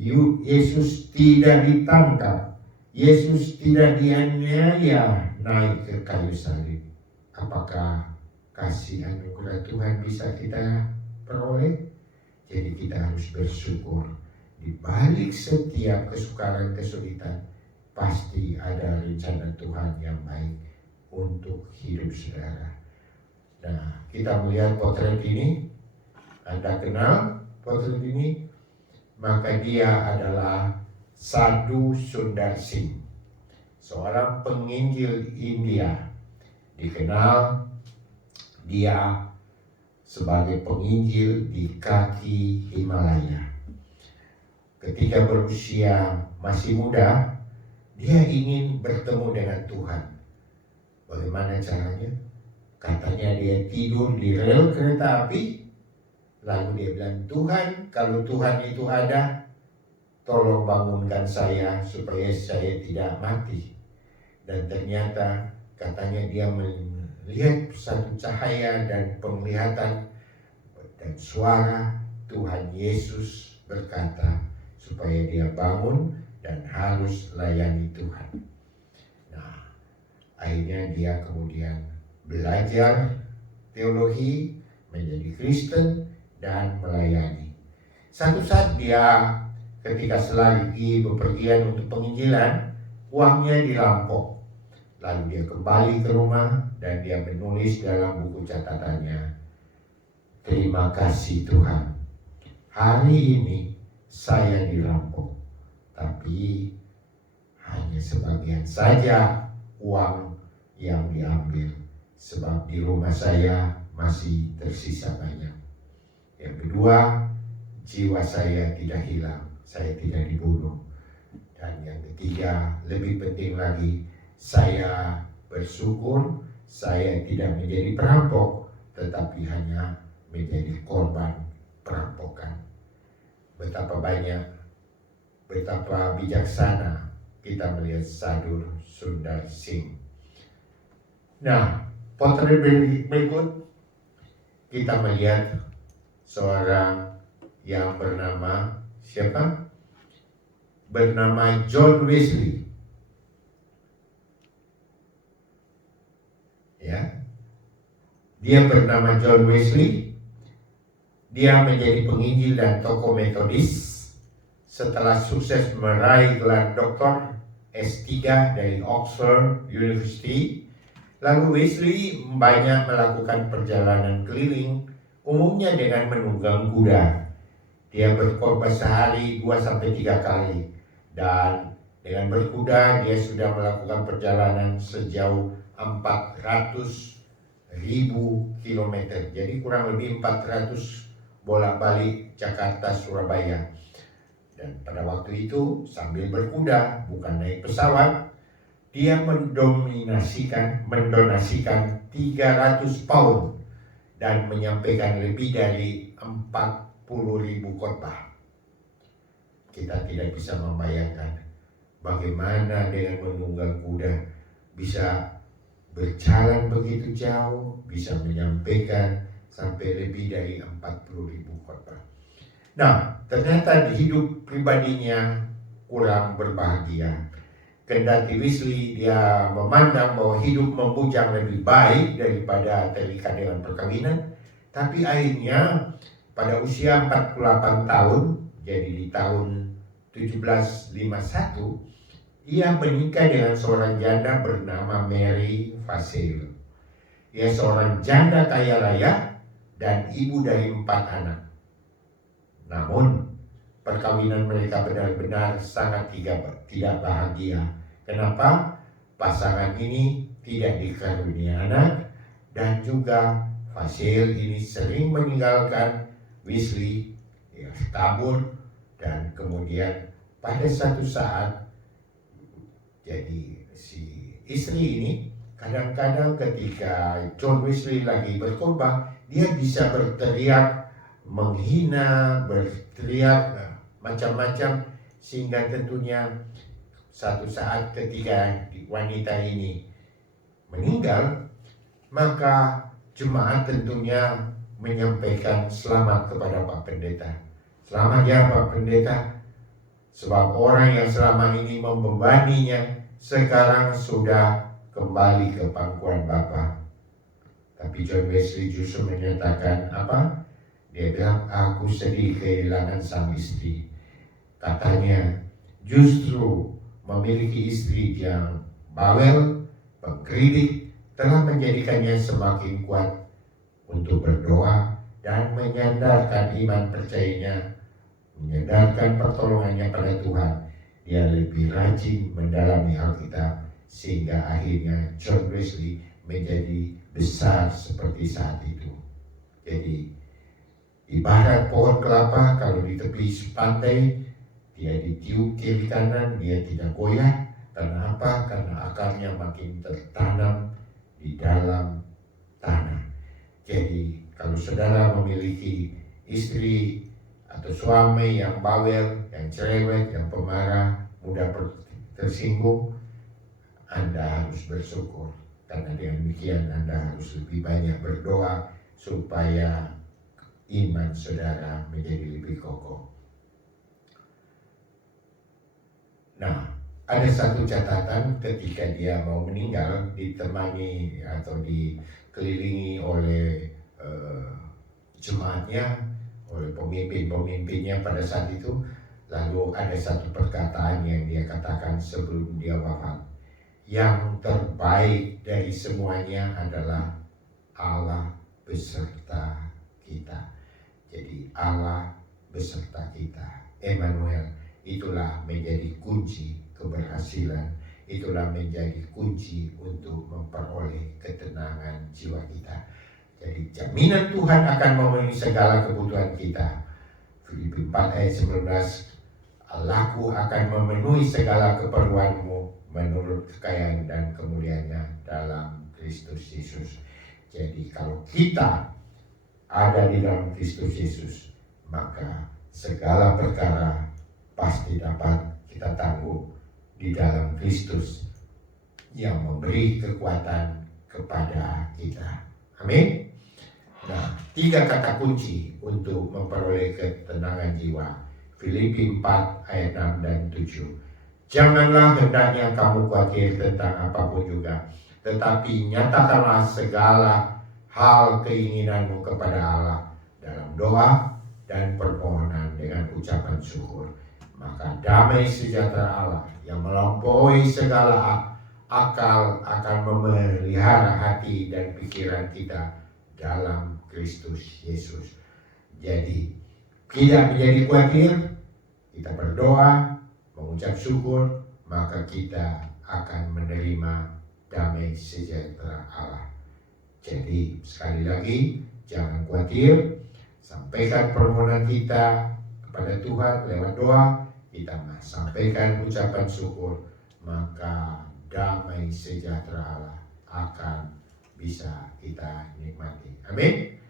Yesus tidak ditangkap, Yesus tidak dianiaya naik ke kayu salib, apakah kasih anugerah Tuhan bisa kita peroleh? Jadi kita harus bersyukur. Di balik setiap kesukaran kesulitan, pasti ada rencana Tuhan yang baik untuk hidup saudara. Nah, kita melihat potret ini. Anda kenal potret ini? Maka dia adalah Sadhu Sundar Singh, seorang penginjil India. Dikenal dia sebagai penginjil di kaki Himalaya. Ketika berusia masih muda, dia ingin bertemu dengan Tuhan. Bagaimana caranya? Katanya dia tidur di rel kereta api, lalu dia bilang, Tuhan, kalau Tuhan itu ada, tolong bangunkan saya supaya saya tidak mati. Dan ternyata katanya dia melihat satu cahaya dan penglihatan dan suara Tuhan Yesus berkata supaya dia bangun dan harus layani Tuhan. Nah, akhirnya dia kemudian belajar teologi, menjadi Kristen dan melayani. Satu saat dia ketika selagi bepergian untuk penginjilan, uangnya dirampok. Lalu dia kembali ke rumah dan dia menulis dalam buku catatannya, terima kasih Tuhan, hari ini saya dirampok, tapi hanya sebagian saja uang yang diambil, sebab di rumah saya masih tersisa banyak. Yang kedua, jiwa saya tidak hilang, saya tidak dibunuh. Dan yang ketiga, lebih penting lagi, saya bersyukur saya tidak menjadi perampok, tetapi hanya menjadi korban perampokan. Betapa banyak, betapa bijaksana kita melihat Sadhu Sundar Singh. Nah, potret berikut kita melihat seorang yang bernama siapa? Bernama John Wesley. Ya, dia bernama John Wesley. Dia menjadi penginjil dan tokoh Metodis setelah sukses meraih gelar doktor S3 dari Oxford University. Lalu Wesley banyak melakukan perjalanan keliling, umumnya dengan menunggang kuda. Dia berkhotbah sehari 2-3 kali, dan dengan berkuda dia sudah melakukan perjalanan sejauh 400.000 kilometer. Jadi kurang lebih 400 bolak-balik Jakarta Surabaya. Dan pada waktu itu sambil berkuda, bukan naik pesawat, dia mendonasikan 300 pound dan menyampaikan lebih dari 40.000 khotbah. Kita tidak bisa membayangkan bagaimana dengan menunggang kuda bisa berjalan begitu jauh, bisa menyampaikan sampai lebih dari 40.000 khotbah. Nah, ternyata di hidup pribadinya kurang berbahagia. Kendati Wesley dia memandang bahwa hidup membujang lebih baik daripada terikat dengan perkawinan, tapi akhirnya pada usia 48 tahun, jadi di tahun 1751, ia menikah dengan seorang janda bernama Mary Vasel. Ia seorang janda kaya raya dan ibu dari 4 anak. Namun perkawinan mereka benar-benar sangat tidak bahagia. Kenapa? Pasangan ini tidak dikaruniai anak, dan juga Vasel ini sering meninggalkan Wesley, ya, kabur, dan kemudian pada satu saat, jadi si istri ini kadang-kadang ketika John Wesley lagi berkhotbah, dia bisa berteriak, menghina, berteriak macam-macam, sehingga tentunya satu saat ketika wanita ini meninggal, maka jemaat tentunya menyampaikan selamat kepada Pak Pendeta. Selamat ya Pak Pendeta, sebab orang yang selama ini membebaninya sekarang sudah kembali ke pangkuan Bapa. Tapi John Wesley justru menyatakan apa? Dia bilang, aku sedih kehilangan sang istri. Katanya, justru memiliki istri yang bawel, pengkritik, telah menjadikannya semakin kuat untuk berdoa dan menyandarkan iman percayanya, menyandarkan pertolongannya pada Tuhan. Dia lebih rajin mendalami Alkitab, sehingga akhirnya John Wesley menjadi besar seperti saat itu. Jadi ibarat pohon kelapa, kalau di tepi pantai dia ditiup kiri kanan, dia tidak goyah. Karena apa? Karena akarnya makin tertanam di dalam tanah. Jadi kalau saudara memiliki istri atau suami yang bawel, yang cerewet, yang pemarah, mudah tersinggung, Anda harus bersyukur. Karena dengan demikian Anda harus lebih banyak berdoa supaya iman saudara menjadi lebih kokoh. Nah, ada satu catatan ketika dia mau meninggal, ditemani atau dikelilingi oleh jemaatnya, oleh pemimpin-pemimpinnya pada saat itu. Lalu ada satu perkataan yang dia katakan sebelum dia wafat. Yang terbaik dari semuanya adalah Allah beserta kita. Jadi Allah beserta kita, Emmanuel, itulah menjadi kunci keberhasilan. Itulah menjadi kunci untuk memperoleh ketenangan jiwa kita. Jadi jaminan Tuhan akan memenuhi segala kebutuhan kita. Filipi 4 ayat 19, Allahku akan memenuhi segala keperluanmu menurut kekayaan dan kemuliaannya dalam Kristus Yesus. Jadi kalau kita ada di dalam Kristus Yesus, maka segala perkara pasti dapat kita tangguh di dalam Kristus yang memberi kekuatan kepada kita. Amin. Nah, 3 kata kunci untuk memperoleh ketenangan jiwa. Filipi 4 ayat 6 dan 7. Janganlah hendaknya kamu khawatir tentang apapun juga, tetapi nyatakanlah segala hal keinginanmu kepada Allah dalam doa dan permohonan dengan ucapan syukur. Maka damai sejahtera Allah yang melampaui segala akal akan memelihara hati dan pikiran kita dalam Kristus Yesus. Jadi tidak menjadi khawatir, kita berdoa, mengucap syukur, maka kita akan menerima damai sejahtera Allah. Jadi sekali lagi, jangan khawatir, sampaikan permohonan kita kepada Tuhan lewat doa, kita sampaikan ucapan syukur, maka damai sejahtera Allah akan bisa kita nikmati. Amin.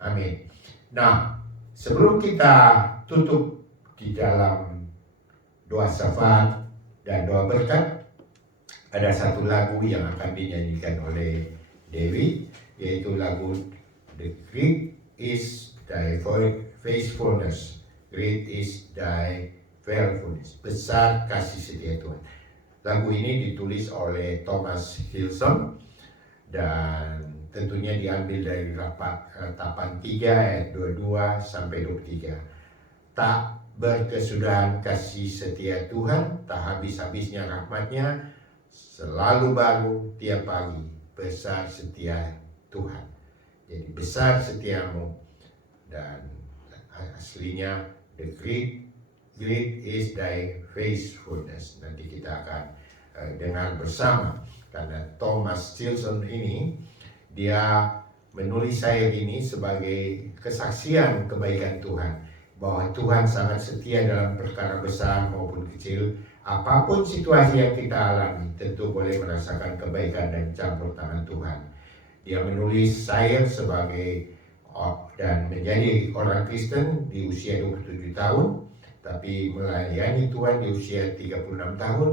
Amin. Nah, sebelum kita tutup di dalam doa syafaat dan doa berkat, ada satu lagu yang akan dinyanyikan oleh Dewi, yaitu lagu The Great is Thy Faithfulness. Great is Thy faithfulness. Besar kasih setia Tuhan. Lagu ini ditulis oleh Thomas Hillson dan tentunya diambil dari ratapan 3 ayat 22 sampai 23. Tak berkesudahan kasih setia Tuhan, tak habis-habisnya rahmatnya, selalu baru tiap pagi, besar setia Tuhan. Jadi besar setiamu, dan aslinya the great is thy faithfulness. Nanti kita akan dengar bersama, karena Thomas Hillson ini dia menulis ayat ini sebagai kesaksian kebaikan Tuhan, bahwa Tuhan sangat setia dalam perkara besar maupun kecil. Apapun situasi yang kita alami, tentu boleh merasakan kebaikan dan campur tangan Tuhan. Dia menulis saya sebagai dan menjadi orang Kristen di usia 27 tahun, tapi melayani Tuhan di usia 36 tahun.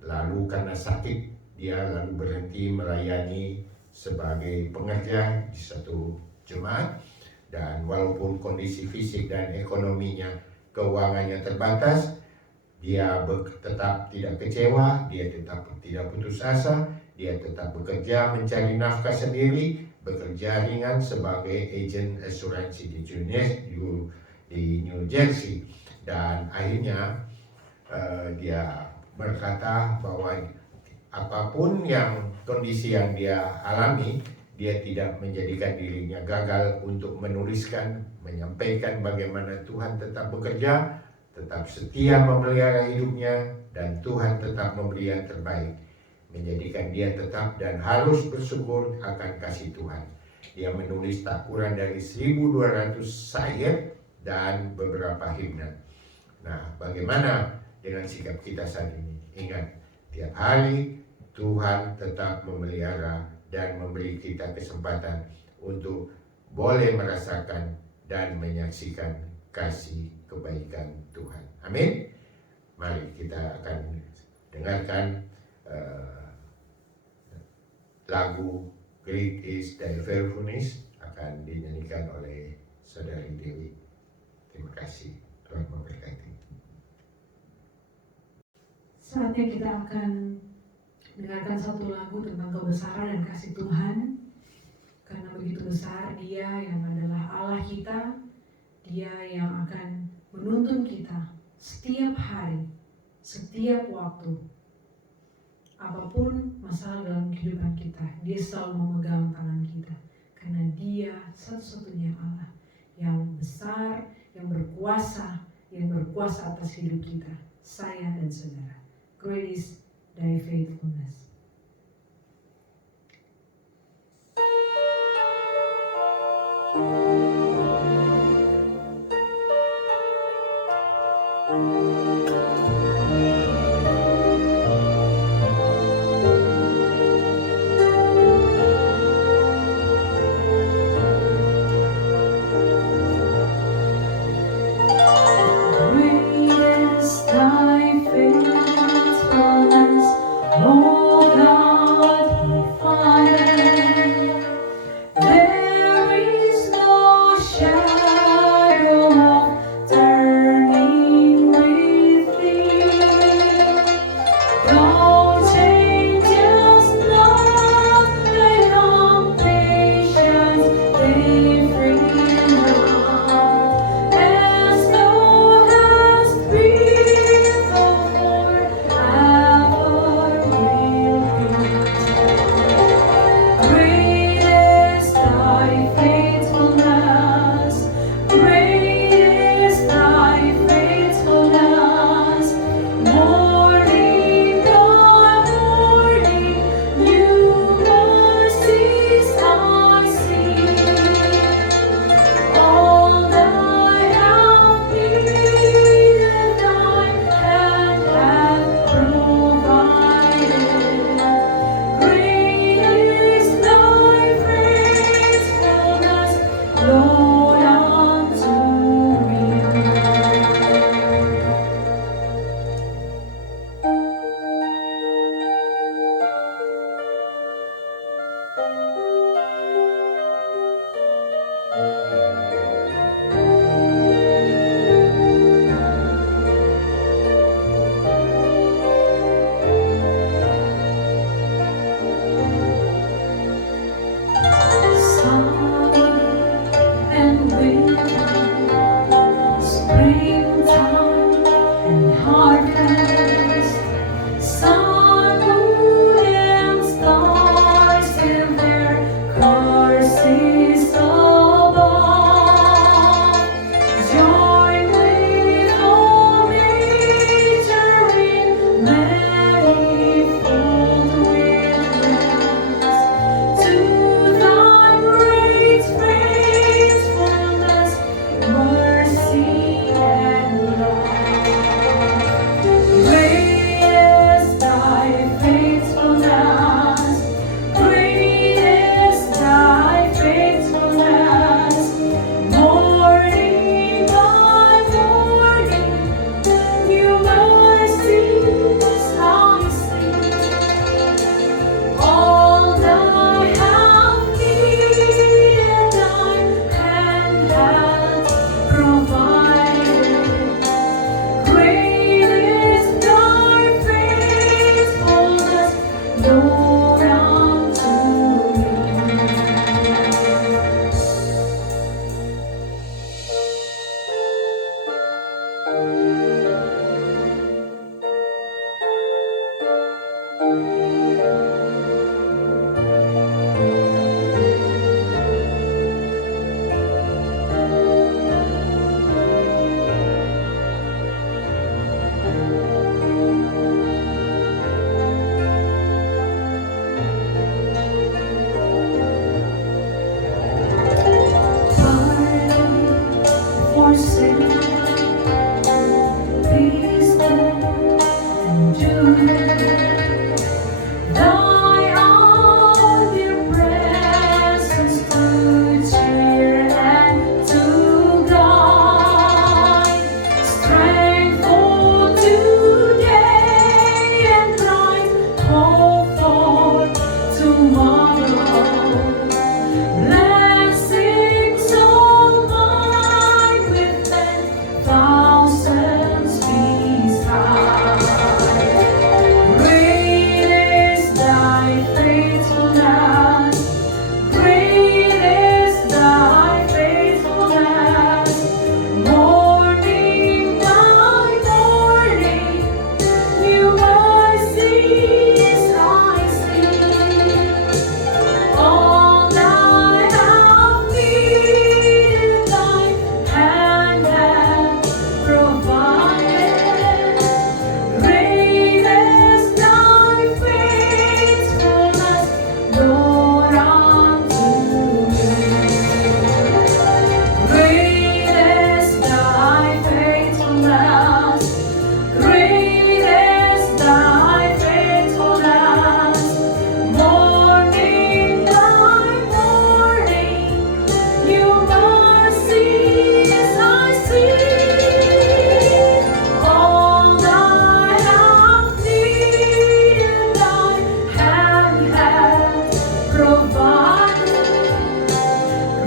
Lalu karena sakit, dia lalu berhenti melayani sebagai pengerja di satu jemaat. Dan walaupun kondisi fisik dan ekonominya, keuangannya terbatas, dia tetap tidak kecewa, dia tetap tidak putus asa, dia tetap bekerja mencari nafkah sendiri, bekerja ringan sebagai agen asuransi di New Jersey. Dan akhirnya dia berkata bahwa apapun yang kondisi yang dia alami, dia tidak menjadikan dirinya gagal untuk menuliskan, menyampaikan bagaimana Tuhan tetap bekerja, tetap setia memelihara hidupnya, dan Tuhan tetap memberi yang terbaik, menjadikan dia tetap dan harus bersyukur akan kasih Tuhan. Dia menulis tak kurang dari 1.200 syair dan beberapa himne. Nah, bagaimana dengan sikap kita saat ini? Ingat, tiap hari Tuhan tetap memelihara dan memberi kita kesempatan untuk boleh merasakan dan menyaksikan kasih kebaikan Tuhan. Amin. Mari kita akan dengarkan lagu Great is Thy Faithfulness, akan dinyanyikan oleh Saudari Dewi. Terima kasih. Tuhan memberkati. Saatnya kita akan dengarkan satu lagu tentang kebesaran dan kasih Tuhan. Karena begitu besar Dia yang adalah Allah kita, Dia yang akan menuntun kita setiap hari, setiap waktu. Apapun masalah dalam kehidupan kita, Dia selalu memegang tangan kita. Karena Dia satu-satunya Allah yang besar, yang berkuasa atas hidup kita, saya dan saudara. Great is thy faithfulness. Great is thy faithfulness, O say, peace and joy. Thy all your presence to cheer and to guide, strength for today and bright hope for tomorrow. Blessings all mine with 10,000 beside. Great is thy faithfulness, great is thy faithfulness. Morning by morning, new mercies I see. All I have needed, thy hand hath provided. Great is thy faithfulness, Lord, unto me. Great is thy faithfulness, great is thy faithfulness. Morning by morning, new mercies I see. All I have needed, thy hand hath provided.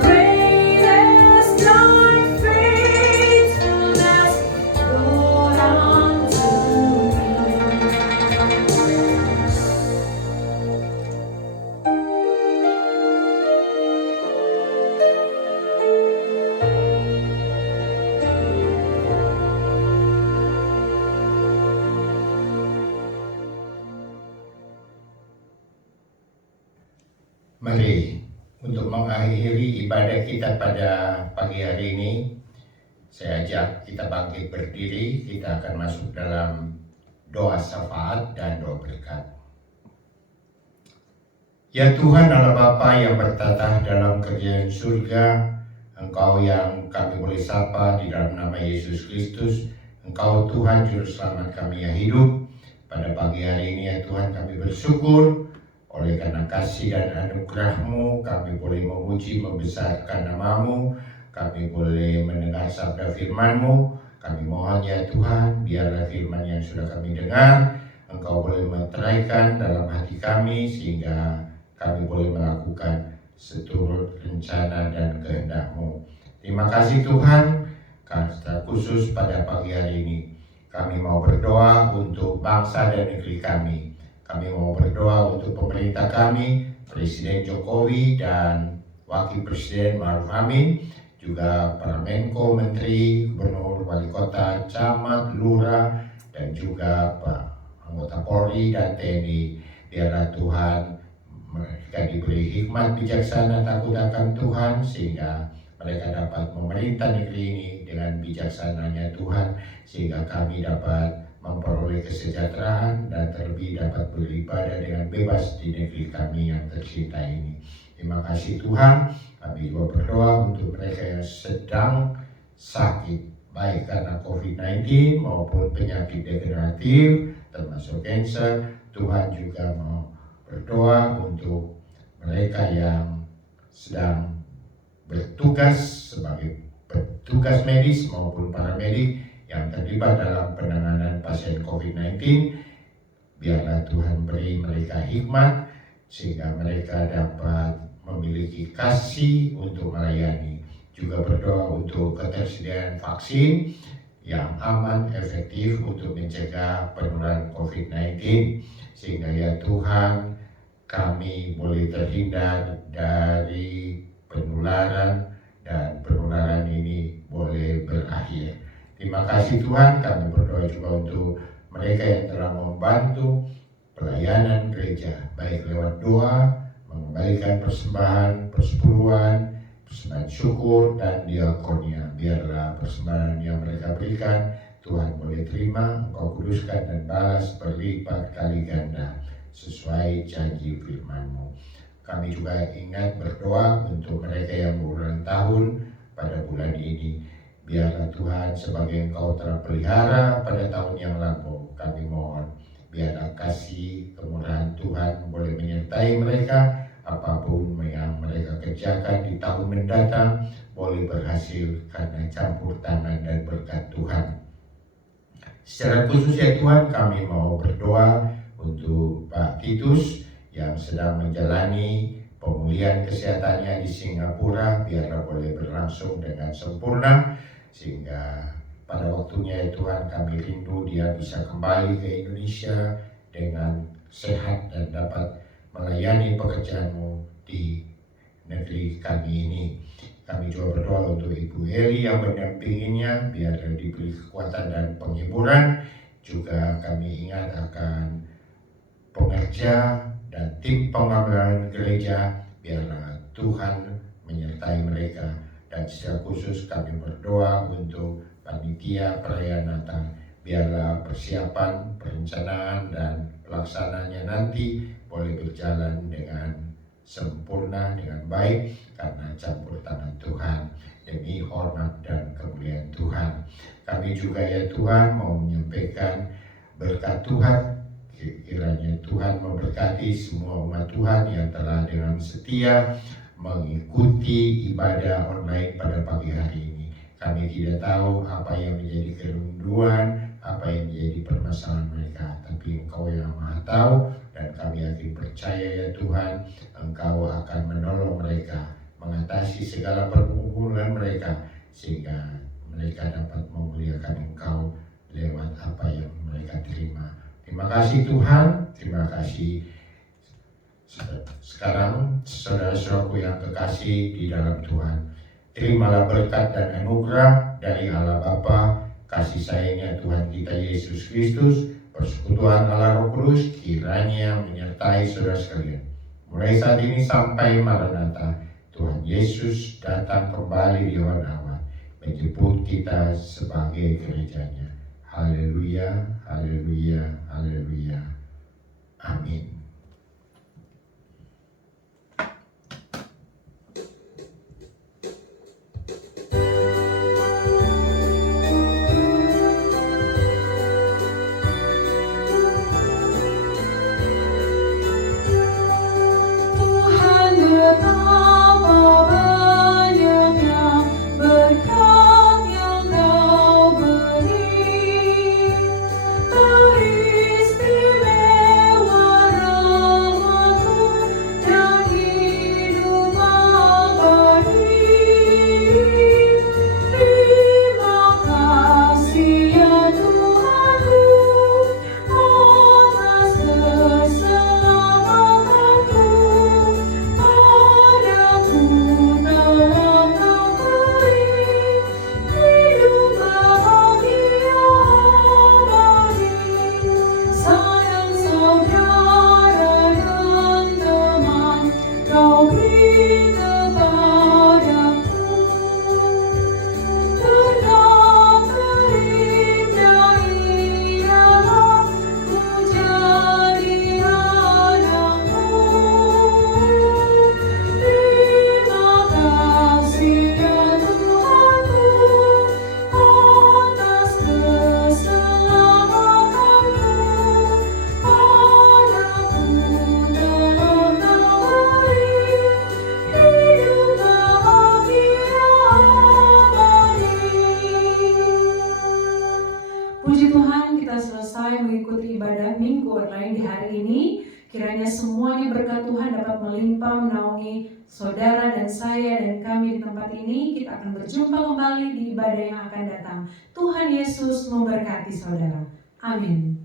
Great is thy faithfulness, Lord, unto me. Mari untuk mengakhiri ibadah kita pada pagi hari ini, saya ajak kita bangkit berdiri. Kita akan masuk dalam doa syafaat dan doa berkat. Ya Tuhan Allah Bapa yang bertatah dalam kerajaan surga, Engkau yang kami boleh sapa di dalam nama Yesus Kristus. Engkau Tuhan Juru Selamat kami yang hidup. Pada pagi hari ini ya Tuhan, kami bersyukur oleh karena kasih dan anugerah-Mu, kami boleh memuji, membesarkan nama-Mu, kami boleh mendengar sabda firman-Mu. Kami mohon ya Tuhan, biarlah firman yang sudah kami dengar, Engkau boleh meteraikan dalam hati kami, sehingga kami boleh melakukan seturut rencana dan kehendak-Mu. Terima kasih Tuhan, secara khusus pada pagi hari ini, kami mau berdoa untuk bangsa dan negeri kami. Kami mau berdoa untuk pemerintah kami, Presiden Jokowi dan Wakil Presiden Ma'ruf Amin, juga para Menko, Menteri, Gubernur, Wali Kota, Camat, Lurah, dan juga Pak anggota Polri dan TNI. Biarlah Tuhan mereka diberi hikmat bijaksana takut akan Tuhan, sehingga mereka dapat memerintah negeri ini dengan bijaksananya Tuhan, sehingga kami dapat memperoleh kesejahteraan dan terlebih dapat beribadah dengan bebas di negeri kami yang tercinta ini. Terima kasih Tuhan. Kami juga berdoa untuk mereka yang sedang sakit, baik karena COVID-19 maupun penyakit degeneratif termasuk kanker. Tuhan juga mau berdoa untuk mereka yang sedang bertugas sebagai petugas medis maupun paramedik yang terlibat dalam penanganan pasien COVID-19. Biarlah Tuhan beri mereka hikmat sehingga mereka dapat memiliki kasih untuk melayani. Juga berdoa untuk ketersediaan vaksin yang aman, efektif untuk mencegah penularan COVID-19, sehingga ya Tuhan kami boleh terhindar dari penularan dan penularan ini boleh berakhir. Terima kasih Tuhan. Kami berdoa juga untuk mereka yang telah membantu pelayanan gereja, baik lewat doa, mengembalikan persembahan, persepuluhan, persembahan syukur, dan diakonia. Biarlah persembahan yang mereka berikan Tuhan boleh terima, Engkau kuduskan dan balas berlipat kali ganda sesuai janji firman-Mu. Kami juga ingat berdoa untuk mereka yang berulang tahun pada bulan ini. Biarlah Tuhan sebagai Engkau telah pelihara pada tahun yang lampau, kami mohon biarlah kasih kemurahan Tuhan boleh menyertai mereka. Apapun yang mereka kerjakan di tahun mendatang boleh berhasil karena campur tangan dan berkat Tuhan. Secara khusus ya Tuhan, kami mau berdoa untuk Pak Titus yang sedang menjalani pemulihan kesehatannya di Singapura, biarlah boleh berlangsung dengan sempurna, sehingga pada waktunya ya Tuhan, kami rindu dia bisa kembali ke Indonesia dengan sehat dan dapat melayani pekerjaan-Mu di negeri kami ini. Kami juga berdoa untuk Ibu Heli yang mendampinginya, biar diberi kekuatan dan penghiburan. Juga kami ingat akan pengerja dan tim pengabalan gereja, biarlah Tuhan menyertai mereka. Dan secara khusus kami berdoa untuk panitia perayaan Natal, biarlah persiapan, perencanaan, dan pelaksananya nanti boleh berjalan dengan sempurna, dengan baik, karena campur tangan Tuhan, demi hormat dan kemuliaan Tuhan. Kami juga ya Tuhan mau menyampaikan berkat Tuhan, kiranya Tuhan memberkati semua umat Tuhan yang telah dengan setia mengikuti ibadah online pada pagi hari ini. Kami tidak tahu apa yang menjadi kerinduan, apa yang menjadi permasalahan mereka, tapi Engkau yang Maha tahu, dan kami yakin percaya ya Tuhan, Engkau akan menolong mereka, mengatasi segala pergumulan mereka, sehingga mereka dapat memuliakan Engkau lewat apa yang mereka terima. Terima kasih Tuhan, terima kasih. Sekarang saudara-saudaraku yang kekasih di dalam Tuhan, terimalah berkat dan anugerah dari Allah Bapa, kasih sayangnya Tuhan kita Yesus Kristus, persekutuan Allah Roh Kudus kiranya menyertai saudara sekalian. Mulai saat ini sampai Maranatha, Tuhan Yesus datang kembali di awan-awan, menjemput kita sebagai gerejanya. Haleluya, haleluya, haleluya. Amin. Puji Tuhan, kita selesai mengikuti ibadah Minggu online di hari ini. Kiranya semuanya berkat Tuhan dapat melimpah menaungi saudara dan saya dan kami di tempat ini. Kita akan berjumpa kembali di ibadah yang akan datang. Tuhan Yesus memberkati saudara. Amin.